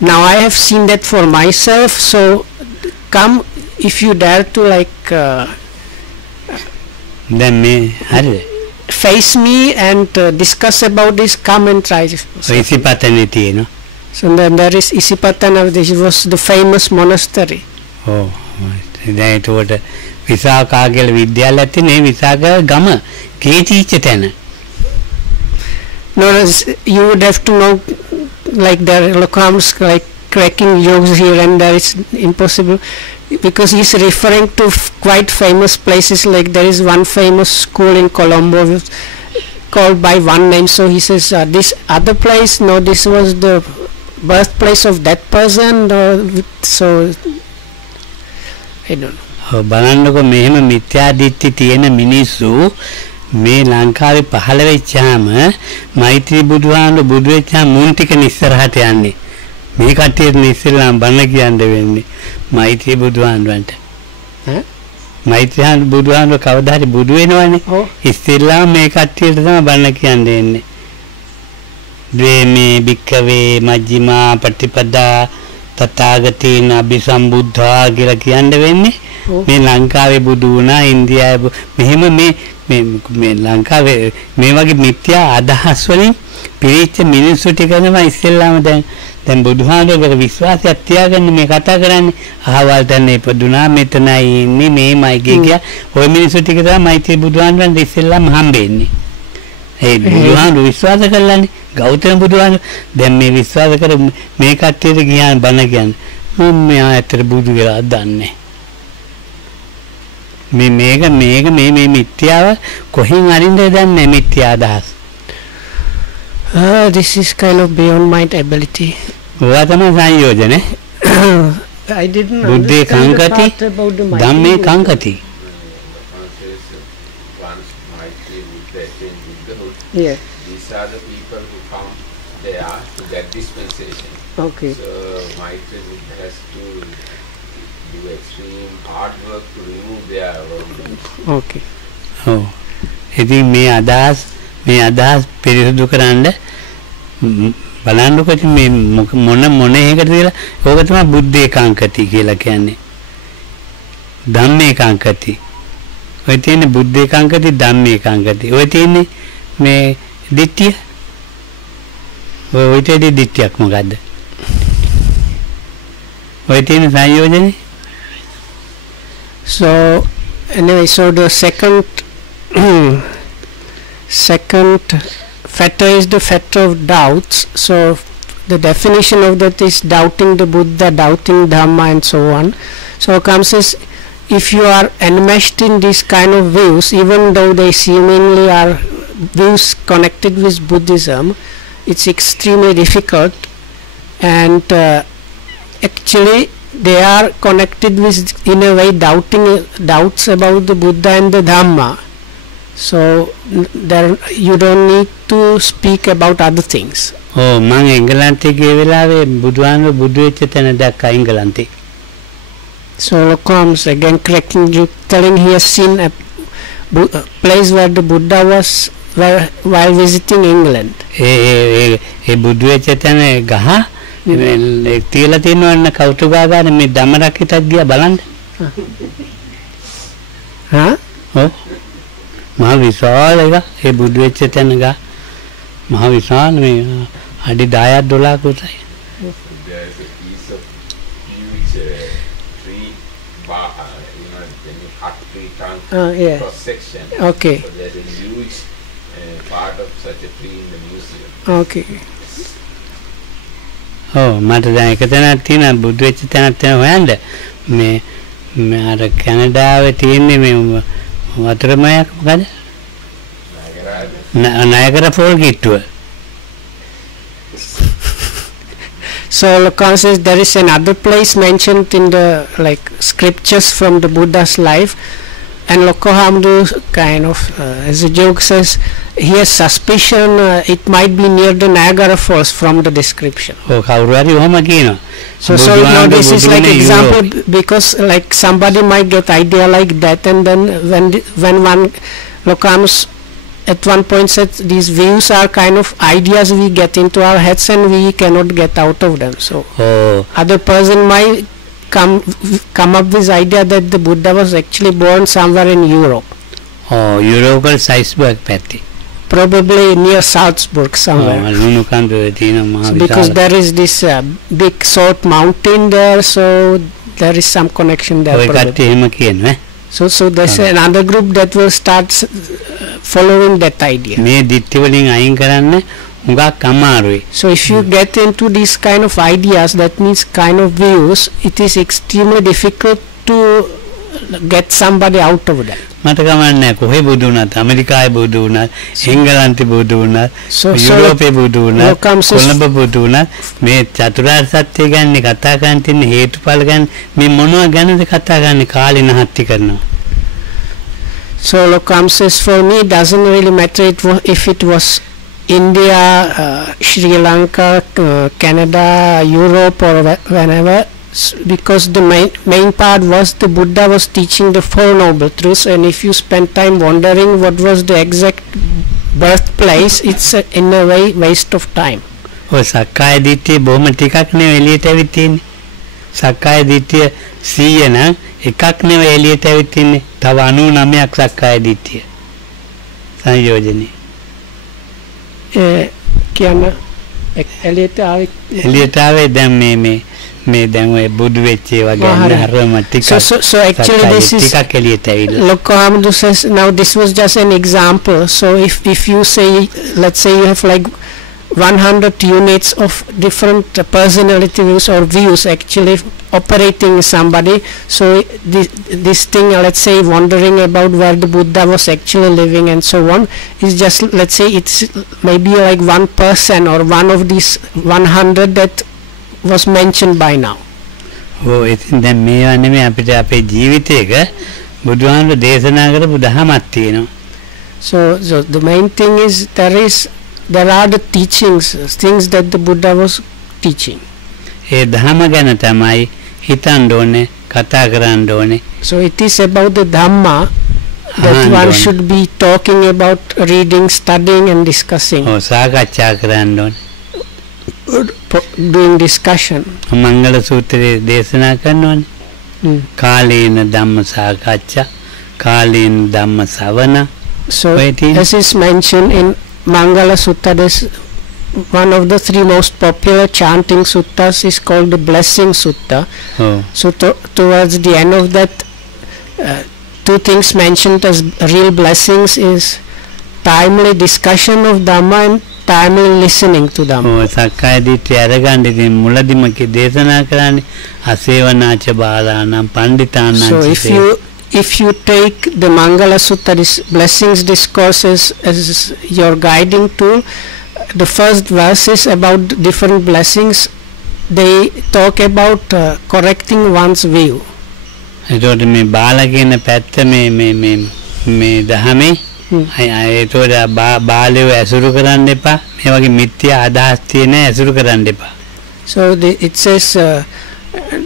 now I have seen that for myself. So come, if you dare to like then me face me and discuss about this, come and try. Isipatana. So then there is Isipatana. This was the famous monastery. Oh, දැන් ඒකට විසාකා කියලා විද්‍යාලයක් තියෙන. ඒ විසාකා ගම කේචීච්ච තැන. No, you would have to know, like there are Lokams like cracking jokes here and there. It's impossible because he's referring to quite famous places. Like there is one famous school in Colombo called by one name. So he says this other place, no, this was the birthplace of that person. So I don't know. බලන්නකො මෙහෙම මිත්‍යා දිට්ඨි තියෙන මිනිස්සු මේ ලංකාවේ පහළ වෙච්චාම මෛත්‍රී බුදුහාමුදුරු බුදු වෙච්චාම මුන් ටික ඉස්සරහට යන්නේ. මේ කට්ටියට ඉස්සෙල්ලාම බණ කියන්න වෙන්නේ මෛත්‍රී බුදුහාමුදුරන්ට. මෛත්‍රී බුදුහාමුදුරු කවදා හරි බුදු වෙනවනේ. ඉස්සෙල්ලාම මේ කට්ටියට තමයි බණ කියන්න දෙන්නේ. ද්වේමේ භික්ඛවේ මජ්ක්‍ධිමා පටිපදා තථාගතේන අභිසම්බුද්ධා කියලා කියන්න වෙන්නේ. මේ ලංකාවේ බුදු වුණා ඉන්දියාවේ මෙහෙම මේ ලංකාවේ මේ වගේ මිත්‍යා අදහස් වලින් පිරිච්ච මිනිස්සු ටික තමයි ඉස්සෙල්ලාම දැන් බුදුහාමුදුරුවෝ විශ්වාසයක් තියාගන්න මේ කතා කරන්නේ අහවල් තැන ඉපදුනා මෙතනයි ඉන්නේ මේමයි කිය ඔය මිනිස්සු ටික තමයි මෛත්‍රී බුදුහාමුදුරන් ඉස්සෙල්ලාම හම්බෙන්නේ. ඒ බුදුහාමුදුරුවෝ විශ්වාස කළානේ ගෞතම බුදුහාමුදුරුවෝ දැන් මේ විශ්වාස කර මේ කට්ටියට ගියාන් බණ කියන්නේ මම මෙයා ඇත්තට බුදු කියලා දන්නේ මේ මිත්‍යාව කොහෙන් අරින්ද දන්නේ මිත්‍යා අදහස්. This is kind of beyond my ability. ඔයා තමයි සංයෝජනේ. I didn't බුද්ධේ කංකති ධම්මේ කංකති. Yeah. These are the people who come there to get dispensation. Okay. So Maitreya Buddha has to do extreme hard work to remove their wrongdoings. Okay. Oh. ඉතින් මේ අදහස් පිරිසුදු කරන්න බලන්නකො මේ මොන එකටද කියලා ඕක තමයි බුද්ධේ කාංකති කියලා කියන්නේ. ධම්මේ කාංකති. ඔය තියෙන්නේ බුද්ධේ කාංකති ධම්මේ කාංකති. ඔය තියෙන්නේ මේ දිට්ඨිය. ඔය තියෙන්නේ දිට්ඨියක් මොකද්ද? ඔය තියෙන සංයෝජනේ. So anyway, so the second fetter is the fetter of doubts. So the definition of that is doubting the Buddha, doubting Dhamma and so on. So comes as if you are enmeshed in these kind of views, even though they seemingly are views connected with Buddhism, it's extremely difficult, and actually they are connected with, in a way, doubts about the Buddha and the Dhamma. So there you don't need to speak about other things. Oh, මම එංගලන්තේ ගිය වෙලාවේ බුදුහාමුදුරුවෝ බුදු වෙච්ච තැන දැක්කා එංගලන්තේ. So Lokoms again correcting you, telling he has seen a place where the Buddha was while visiting England. ඒ බුදු වෙච්ච තැන ගහ තියලා තියෙනවන්න කෞතුකාගාර මේ ධම්මරක්කිතක් ගියා බලන්න. Huh? ඔව්. මහා විශාල එක ඒ බුදු වෙච්ච තැන ගහ මහා විශාල මේ අඩි 10ක් 12ක් උසයි. There is a piece of huge tree bar, when you cut tree trunk Yeah. cross section. Okay. So there is a huge part of such a tree in the museum. Okay. ඔව් මට දැන් එක තැනක් තියෙනවා බුදු වෙච්ච තැනක් හොයන්න මේ අර කැනඩාවේ තියෙන්නේ මේ වතුරමයක් මොකද? නයගරා ෆෝල් කිට්ටුව. So Lokan says there is another place mentioned in the scriptures from the Buddha's life, and Lokohamdu kind of as a joke says he has suspicion it might be near the Niagara Falls from the description. ඔව් කවුරු හරි ඔහම කියනවා. So now this is like example because like somebody might get idea like that, and then when one Lokams at one point said these views are kind of ideas we get into our heads and we cannot get out of them. So other person might come up with idea that the Buddha was actually born somewhere in Europe. Oh, Europe or Salzburg පැත්තේ. Probably near Salzburg somewhere. Because there is this big short mountain there, so there is some connection there. So there's another group that will start following that idea. So if you get into these kind of ideas, that means kind of views, it is extremely difficult to get somebody out of that. මට කමන්නේ කොහෙ බුදු වුණත් ඇමරිකාවේ බුදු වුණත් එංගලන්තේ බුදු වුණත් යුරෝපේ බුදු වුණත් කොළඹ බුදු වුණත් මේ චතුරාර්ය සත්‍ය ගැන කතා කරන් තින්නේ හේතුඵල ගැන මේ මොනවා ගැනද කතා කරන්නේ කාලේ නහත්ති කරනවා. Solokam says, for me, it doesn't really matter if it was India, Sri Lanka, Canada, Europe, or whenever, because the main part was the Buddha was teaching the Four Noble Truths, and if you spend time wondering what was the exact birthplace, it's in a way waste of time. ඔය සක්කාය දිට්ඨිය බොහොම ටිකක් නෙවෙයි එළියට ඇවිත් තියෙන්නේ. සක්කාය දිට්ඨිය 100 නම් එකක් නෙවෙයි එළියට ඇවිත් තින්නේ. තව 99ක් සක්කාය දිට්ඨිය. සංයෝජනේ. කියන එළියට ආවේ දැන් මේ දැන් ඔය බුදු වෙච්ච ඒවා ගැන හරම ටිකක්. So actually this is ටිකක් එළියට ඇවිල්ලා. Lokohamdu says, now this was just an example. So if you say, let's say you have like 100 units of different personality views or views actually operating somebody, so this thing, let's say wondering about where the Buddha was actually living and so on, is just, let's say it's maybe like 1% or one of these 100 that was mentioned by now. Oh, ඉතින් දැන් මේවා නෙමෙයි අපිට අපේ ජීවිතේක බුදුහාමුදුරු දේශනා කරපු දහමක් තියෙනවා. So the main thing is there are the teachings, things that the Buddha was teaching. ඒ ධර්ම ගැන තමයි හිතන්න ඕනේ, කතා කරන්න ඕනේ. So it is about the Dhamma that one should be talking about, reading, studying and discussing. ඔව් සාකච්ඡා කරන්න ඕනේ. Doing discussion. මංගල සූත්‍රයේ දේශනා කරනවානේ. කාලේන ධම්ම සාකච්ඡා, කාලේන ධම්ම ශ්‍රවණ. So as is mentioned in Mangala Sutta, this one of the 3 most popular chanting suttas is called the Blessing Sutta. Oh. So towards the end of that, 2 things mentioned as real blessings is timely discussion of Dhamma and timely listening to Dhamma. Oh, සක්කාය දිට්ඨිය අරගන්න ඉතින් මුලදිම දේශනා කරන්නේ අසේවනාච බාලානම් පණ්ඩිතානම්. So if you take the Mangala Sutta, this blessings discourses as your guiding tool, the first verse is about different blessings. They talk about correcting one's view. එතකොට මේ බාලා කියන පැත්ත මේ දහමේ ඒතකොට බාලයෝ ඇසුරු කරන්න එපා. මේ වගේ මිත්‍යා අදහස් තියෙන ඇසුරු කරන්න එපා. So it says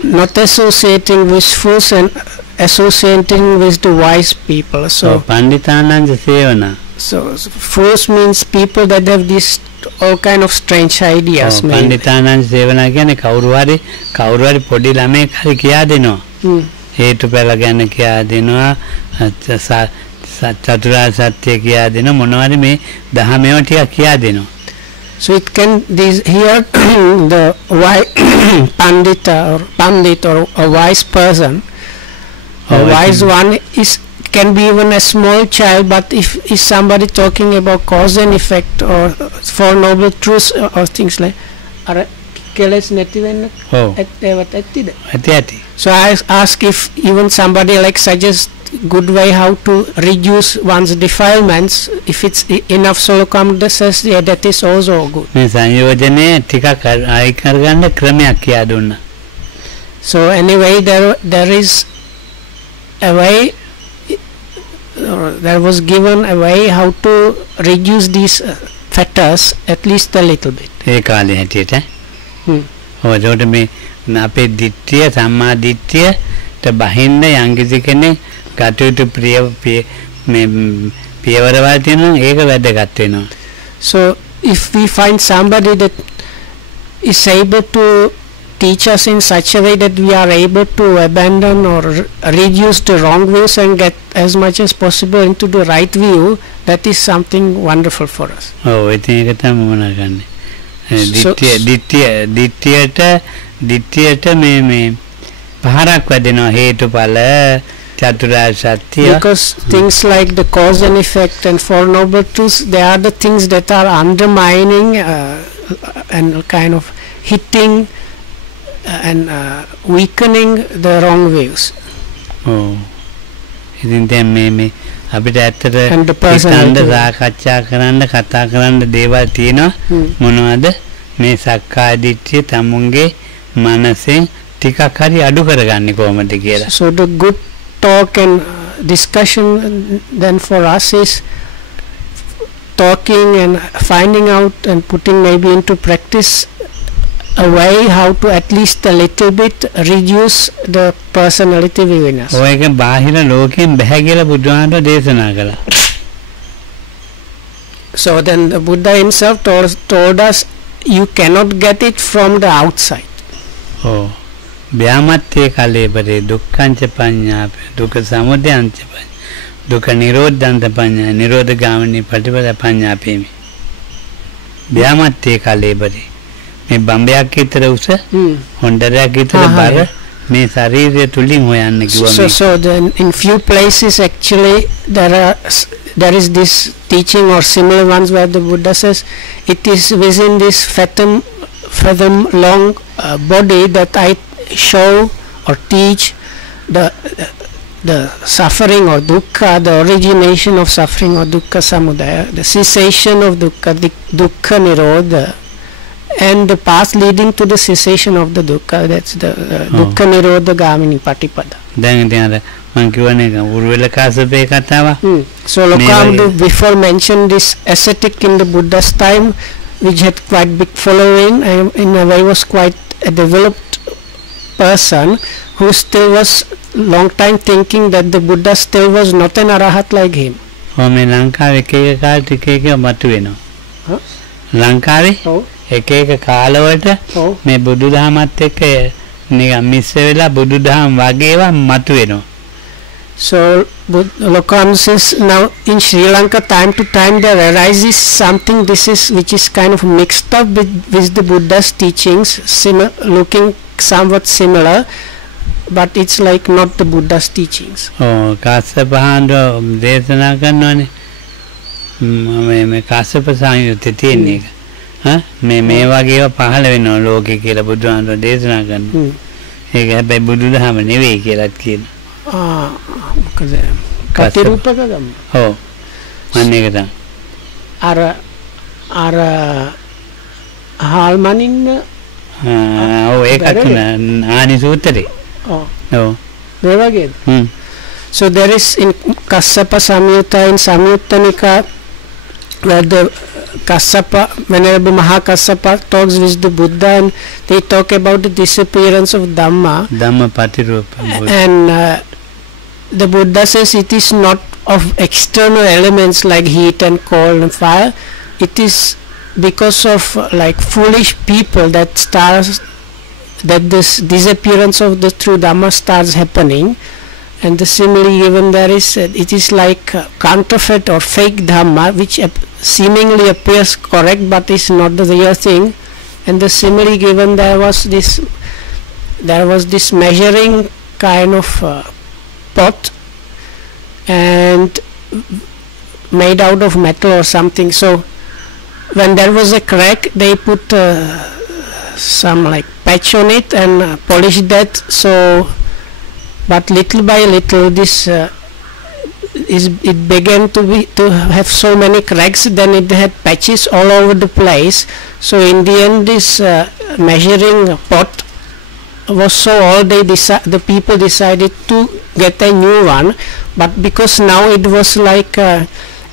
not associating with fools and associating with the wise people. So පණ්ඩිතානං සේවනා. So fools means people that have this all kind of strange ideas. පණ්ඩිතානං සේවනා කියන්නේ කවුරු හරි පොඩි ළමෙක් හරි කියා දෙනවා. හේතුඵල ගැන කියා දෙනවා. චතුරාර්ය සත්‍ය කියා දෙනවා. මොනවාරි මේ දහමේව ටිකක් කියා දෙනවා. So it can here the Pandit or a wise person, a wise one can be even a small child, but if somebody talking about cause and effect or Four Noble Truths or things like so I ask if even somebody like suggests good way how to reduce one's defilements, if it's enough Solokam says, yeah, that is also good. So anyway, there is a way, there was given a way how to reduce these fetters at least a little bit. අපේ දිට්ඨිය සම්මා දිට්ඨියට බහින්න යම්කිසි කෙනෙක් කටයුතු පියවරවල් තියෙනවා ඒක වැදගත් වෙනවා. So if we find somebody that is able to teach us in such a way that we are able to abandon or reduce the wrong views and get as much as possible into the right view, that is something wonderful for us. ඔව් ඉතින් ඒක තමයි මම කරන්නේ. දිට්ඨියට මේ පහරක් වැදෙනවා හේතුඵල චතුරාර්ය සත්‍ය. Because things like the cause and effect and Four Noble Truths, they are the things that are undermining and kind of hitting and weakening the wrong views. Oh, ඉතින් දැන් මේ අපිට ඇත්තට හිතන්න සාකච්ඡා කරන්න කතා කරන්න දේවල් තියෙනවා. මොනවද මේ සක්කාය දිට්ඨිය තමුන්ගේ මනසෙන් ටිකක් හරි අඩු කරගන්නේ කොහොමද කියලා. So the good talk and discussion then for us is talking and finding out and putting maybe into practice a way how to at least a little bit reduce the personality vividness. ඔයක බාහිර ලෝකයෙන් බැහැ කියලා බුදුහාමුදුරුවෝ දේශනා කළා. So then the Buddha himself told us you cannot get it from the outside. ඔව්. ව්‍යාමත්තේ කලේබරේ දුක්ඛංච පඤ්ඤාප දුක්ඛ සමුදයංච පඤ්ඤා දුක්ඛ නිරෝධංච පඤ්ඤා නිරෝධ ගාමිනී පටිපද පඤ්ඤාපේමි. ව්‍යාමත්තේ කලේබරේ මේ බම්බයක් විතර උස හොඬරයක් විතර බර මේ ශරීරය තුලින් හොයන්න කිව්වා. So then in few places actually there is this teaching or similar ones where the Buddha says it is within this fathom long body that I show or teach the suffering or dukkha, the origination of suffering or dukkha samudaya, the cessation of dukkha, the dukkha nirodha, and the path leading to the cessation of the dukkha, that's the dukkha nirodha gamini patipada. දැන් ඉතින් අර මම කියවනේ උරුවෙල කාසපේ කතාව. So Lokambu before mentioned this ascetic in the Buddha's time which had quite big following and in a way was quite a developed person who still was long time thinking that the Buddha still was not an arahat like him. මේ ලංකාවේ එක එක කාලෙට එක එක මතු වෙනවා. ලංකාවේ එක එක කාලවලට මේ බුදුදහමත් එක්ක නිකන් මිස් වෙලා බුදුදහම වගේවා මතු වෙනවා. So Lokam says now in Sri Lanka time to time there arises something which is kind of mixed up with the Buddha's teachings, looking somewhat similar, but it's like not the Buddha's teachings. Oh, කාශ්‍යපහාන්දෝ දේශනා කරනවානේ. මේ කාශ්‍යප සංයුත්තේ තියෙන එක. මේ වගේව පහළ වෙනවා ලෝකේ කියලා බුදුහාමුදුරුවෝ දේශනා කරනවා. ඒක හැබැයි බුදුදහම නෙවෙයි කියලාත් කියනවා. මොකද කතිරූපක ගම. ඔව්. මන්නේ ඒක තමයි. අර හාල්මනින්න ඔව් ඒකත් ආනි සූත්‍රේ. ඔව්. මේ වගේද? So there is in Kassapa Samyutta in Samyutta Nikaya where the Kassapa, Venerable Mahakassapa talks with the Buddha and they talk about the disappearance of Dhamma. Dhamma Patirupa. And the Buddha says it is not of external elements like heat and cold and fire. It is because of like foolish people that this disappearance of the true Dhamma starts happening. And the simile given there is it is like counterfeit or fake Dhamma which seemingly appears correct but is not the real thing. And the simile given there was this measuring kind of pot and made out of metal or something. So when there was a crack they put some like patch on it and polished that. So but little by little this it began to have so many cracks, then it had patches all over the place. So in the end this measuring pot was so old the people decided to get a new one, but because now it was like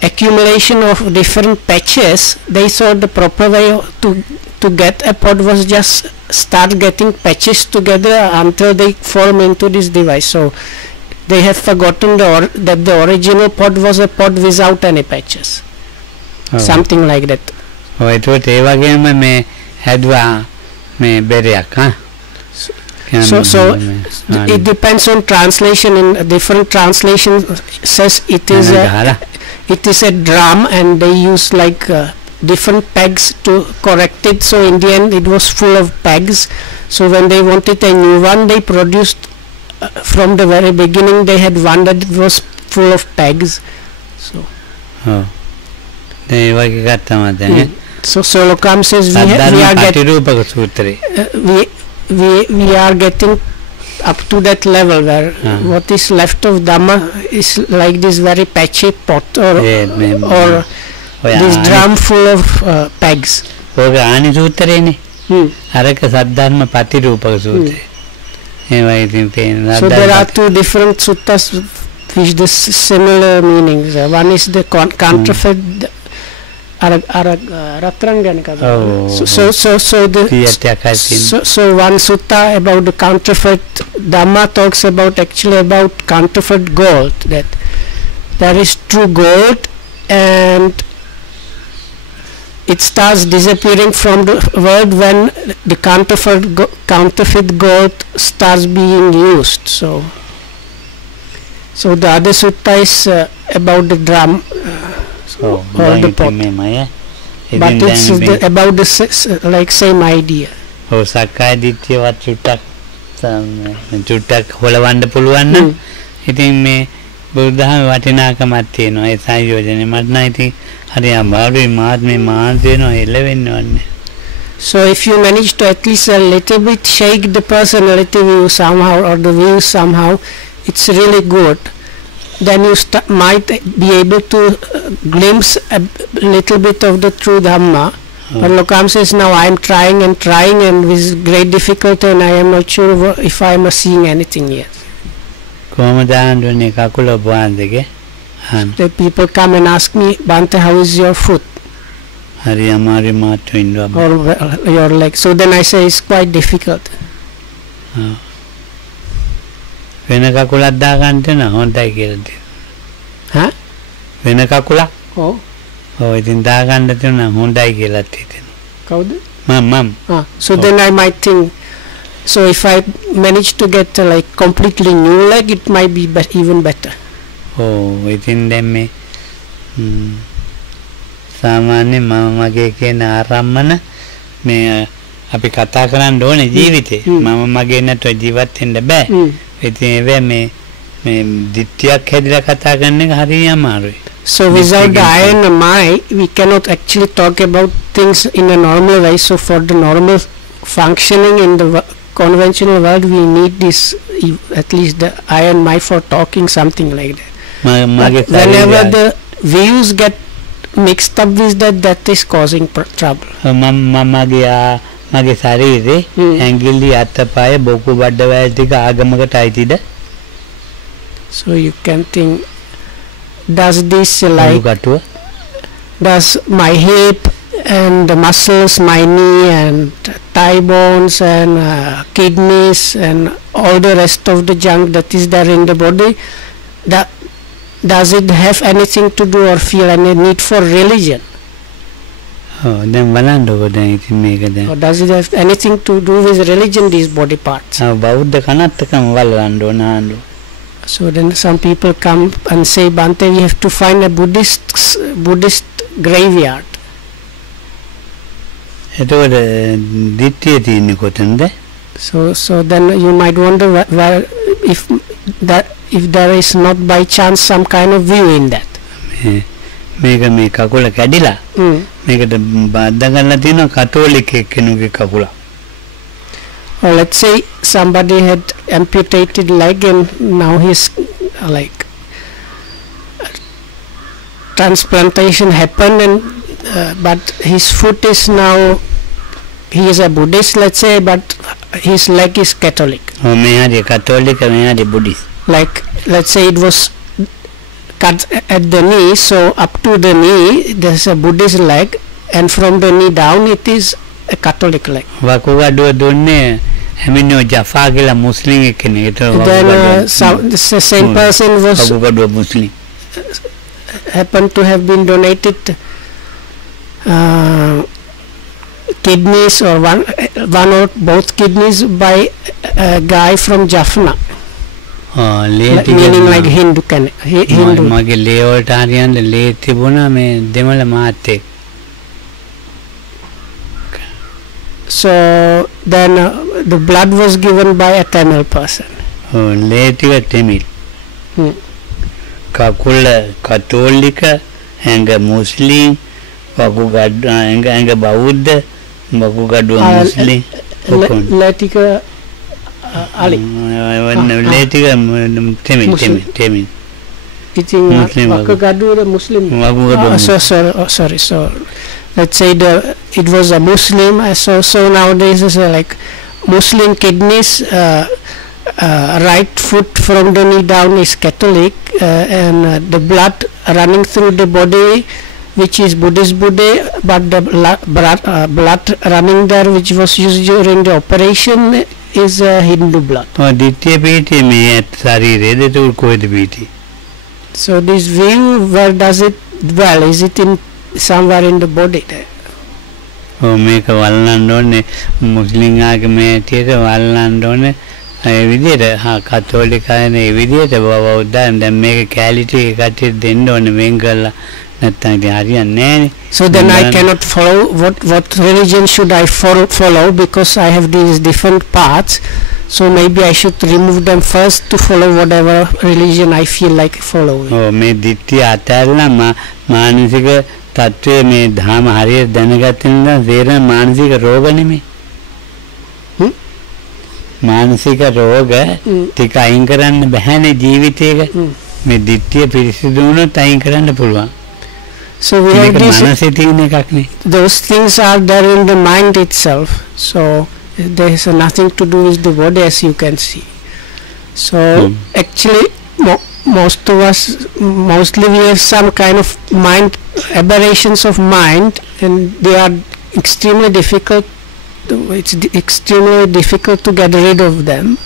accumulation of different patches, they thought the proper way to get a pot was just start getting patches together until they form into this device. So they have forgotten that the original pot was a pot without any patches. Something like that. Oh, it was even me hadwa me beriak. So it depends on translation. In different translations says it is a drum and they use like different pegs to correct it. So in the end it was full of pegs. So when they wanted a new one, they produced from the very beginning they had one that was full of pegs. So so Lokam says we are getting up to that level where what is left of Dhamma is like this very patchy pot or this drum full of pegs. So there are two different suttas which the similar meanings. One is the counterfeit. Ratrangana kada. So one sutta about the counterfeit Dhamma talks about actually about counterfeit gold, that there is true gold and it starts disappearing from the world when the counterfeit gold starts being used. So the other sutta is about the drum. Or the pot. But it's about the like same idea. Oh, Sakkaya Ditthiyවත් චුට්ටක් හොලවන්න පුළුවන් නම් ඉතින් මේ බුදුදහම වටිනාකමක් තියෙනවා ඒ සංයෝජනේ මට නම් ඉතින් හරි අමාරුයි මාත් මේ මාන්තේනවා එළවෙන්නවන්නේ. So if you manage to at least a little bit shake the personality view somehow or the view somehow, it's really good. Then you might be able to glimpse a little bit of the true Dhamma. But Lokam says, now I am trying and with great difficulty and I am not sure if I am seeing anything yet. The people come and ask me, Bhante, how is your foot? Or your leg. So then I say, it's quite difficult. වෙන කකුලක් දාගන්න තියෙනවා හොඳයි කියලා තියෙනවා. වෙන කකුලක්? ඔව්. ඔව් ඉතින් දාගන්න තියෙනවා හොඳයි කියලා තියෙනවා. කවුද? මම. So then I might think, so if I manage to get like completely new leg, it might be even better. ඔව් ඉතින් දැන් මේ සාමාන්‍ය මගේ කියන ආරම්මන මේ අපි කතා කරන්න ඕනේ ජීවිතේ. මගේ නැතුව ජීවත් වෙන්න බෑ. So without the I and the my, we cannot actually talk about things in a normal way. So for the normal functioning in the conventional world, we need this, at least the I and my for talking something like that. Whenever the views get mixed up with that is causing trouble. මගේ ශරීරේ ඇඟිලි අතපය බොකු බඩවැල් ටික ආගමකට අයිතිද? So you can think, does this like, does my hip and the muscles, my knee and thigh bones and kidneys and all the rest of the junk that is there in the body, does it have anything to do or feel any need for religion? Or does it have anything to do with religion, these body parts? So then some people come and say, Bhante, we have to find a Buddhist graveyard. So then you might wonder where, if there is not by chance some kind of view in that. මේක මේ කකුල කැඩිලා මේකට බාධා කරලා තියෙනවා කතෝලික එක්කෙනෙකුගේ කකුල. Or let's say somebody had amputated leg and now he's like transplantation happened and but his foot is now, he is a Buddhist, let's say, but his leg is Catholic. මෙයාගේ කතෝලික මෙයාගේ Buddhist. Like let's say it was cut at the knee, so up to the knee there's a Buddhist leg and from the knee down it is a Catholic leg. වකුගඩුව දුන්නේ හැමිනෝ ජෆා කියලා මුස්ලිම් එක්කෙනෙක්. Then the same person was වකුගඩුව Muslim happened to have been donated kidneys or one or both kidneys by a guy from Jaffna. Meaning like Hindu. මගේ ලේ වලට හරියන්න ලේ තිබුණා මේ දෙමළ මාත්. So then the blood was given by a Tamil person. ලේ ටික තෙමිල්. කකුල කතෝලික, ඇඟ මුස්ලිම්, වකුගඩුව ඇඟ බෞද්ධ, වකුගඩුව මුස්ලිම්. ලේ ටික Ali. Temin. Eating Wakagadu Muslim. Sorry. So let's say it was a Muslim. So nowadays is like Muslim kidneys right foot from the knee down is Catholic, and the blood running through the body, which is Buddhist Buddha, but the blood running there, which was used during the operation, is Hindu blood. dittiya piti me sarire detu koyed piti. So this view, where does it dwell? Is it in somewhere in the body there? මේක වල්ලන්න ඕනේ මුස්ලිම් ආගමේ ඇටියට වල්ලන්න ඕනේ ඒ විදිහට කතෝලිකයන් ඒ විදිහට බෞද්ධයන් දැන් මේක quality එකකට දෙන්න ඕනේ වෙන් කරලා නැත්නම් ඉතින් හරියන්නේ නැහැනේ. So then I cannot follow what religion should I follow, because I have these different paths. So maybe I should remove them first to follow whatever religion I feel like following. මේ dittiya අතහැරලා මානසික තත්ත්වයේ මේ ධර්ම හරියට දැනගත්තේ නම් තේරෙන මානසික රෝග නෙමෙයි. මානසික රෝග ටික අයින් කරන්න බෑනේ ජීවිතේක. මේ dittiya පිරිසිදු වුණොත් අයින් කරන්න පුළුවන්. So we have those things are there in the mind itself. So there is nothing to do with the body, as you can see. So actually most of us, mostly we have some kind of mind aberrations of mind, and they are extremely difficult. It's extremely difficult to get rid of them.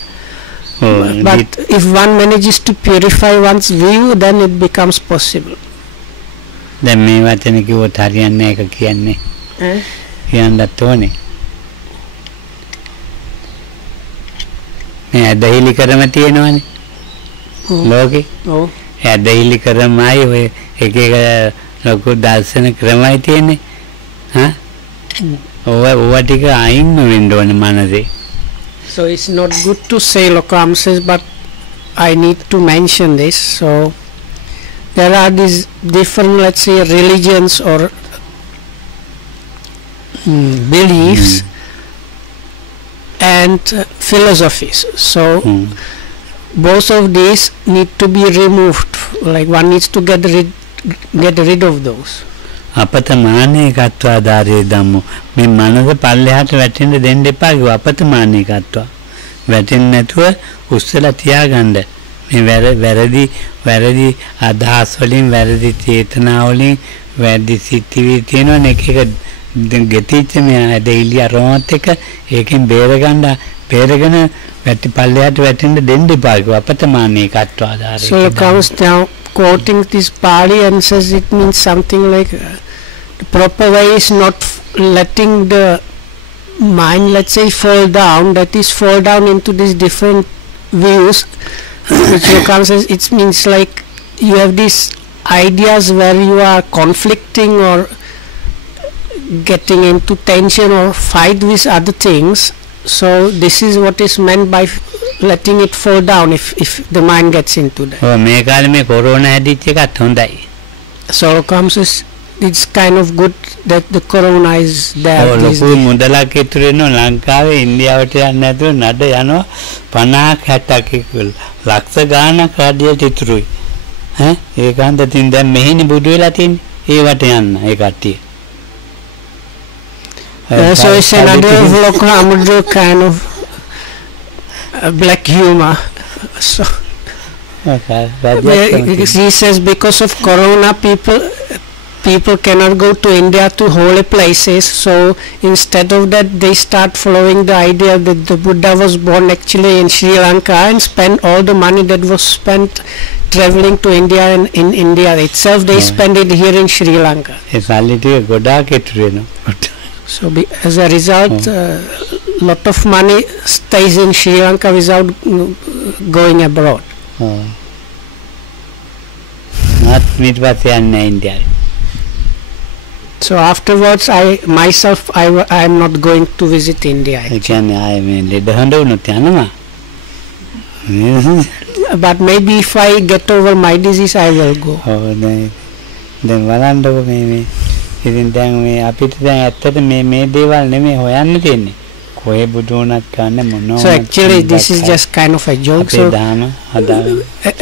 But if one manages to purify one's view, then it becomes possible. දැන් මේ වචන කිව්වොත් හරියන්නේ නැහැ එක කියන්නේ. කියන්නත් ඕනේ. මේ ඇදහිලි කරම තියෙනවනේ. ලෝකේ. ඔව්. ඇදහිලි කරමයි ඔය එක එක ලොකු දර්ශන ක්‍රමයි තියෙන්නේ. හා? ඔව ටික අයින්ම වෙන්න ඕනේ මනසේ. So it's not good to say Lokam says, but I need to mention this. So there are these different, let's say, religions or beliefs and philosophies. So both of these need to be removed. Like one needs to get rid of those. අපතමානී කත්වාදාරේ ධම්මෝ මේ මනස පල්ලෙහාට වැටෙන්න දෙන්න එපා කිව්වා. අපතමානී කත්වා වැටෙන්නේ නැතුව උස්සලා තියාගන්න. මේ වැරදි අදහස් වලින් වැරදි චේතනා වලින් වැරදි සිතිවිලි තියෙනවනේ එක ගෙතිච්ච මේ ඇදහිලි අරමුණත් එක ඒකෙන් බේරගෙන වැටි පල්ලෙහාට වැටෙන්න දෙන්න එපා කිව්වා. අපතමානී කත්වාදාරේ. So it comes down quoting this Pali and says it means something like the proper way is not letting the mind, let's say, fall down, that is fall down into these different views, which Lokam says it means like you have these ideas where you are conflicting or getting into tension or fight with other things. So this is what is meant by letting it fall down if the mind gets into that. මේ කාලේ මේ corona හැදිච්ච එකත් හොඳයි. So comes it's kind of good that the corona is there. ලොකු මුදලක් ඉතුරු වෙනවා ලංකාවේ ඉන්දියාවට යන්න නැතුව නඩ යනවා 50ක් 60ක් ලක්ෂ ගාණක් රාජ්‍යයට ඉතුරුයි. ඒකන්ද තින් දැන් මෙහෙනි බුදු වෙලා තින්නේ. ඒවට යන්න ඒ කට්ටිය. So it's another local kind of black humor. So he says because of corona people cannot go to India to holy places, so instead of that they start following the idea that the Buddha was born actually in Sri Lanka and spend all the money that was spent traveling to India, and in India itself they spend it here in Sri Lanka. So as a result lot of money stays in Sri Lanka without going abroad. Not India. So afterwards I am not going to visit India. But maybe if I get over my disease I will go. ඉතින් දැන් මේ අපිට දැන් ඇත්තට මේ දේවල් නෙමෙයි හොයන්න තියෙන්නේ. කොහේ බුදුණක් ගන්න මොනවා. So actually this is just kind of a joke. So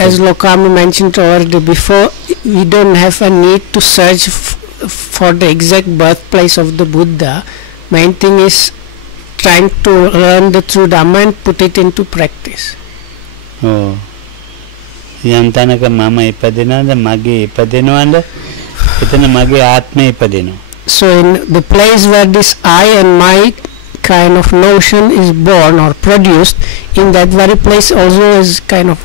as Lokam mentioned already before, we don't have a need to search for the exact birthplace of the Buddha. Main thing is trying to learn the true Dhamma and put it into practice. ඔව්. යම් තැනක මම ඉපදිනවද මගේ ඉපදිනවද එතන මගේ ආත්මය ඉපදිනවා. So in the place where this I and my kind of notion is born or produced, in that very place also is kind of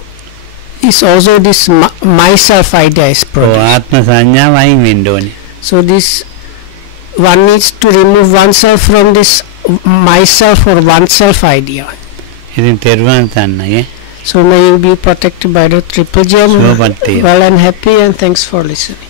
is also this myself idea is ඔව් produced. ආත්ම සංඥාව අයින් වෙන්න ඕනේ. So this one needs to remove oneself from this myself or oneself idea. ඉතින් තෙරුවන් සරණයි. So may you be protected by the triple gem, සුවපත් වේවා. well and happy, and thanks for listening.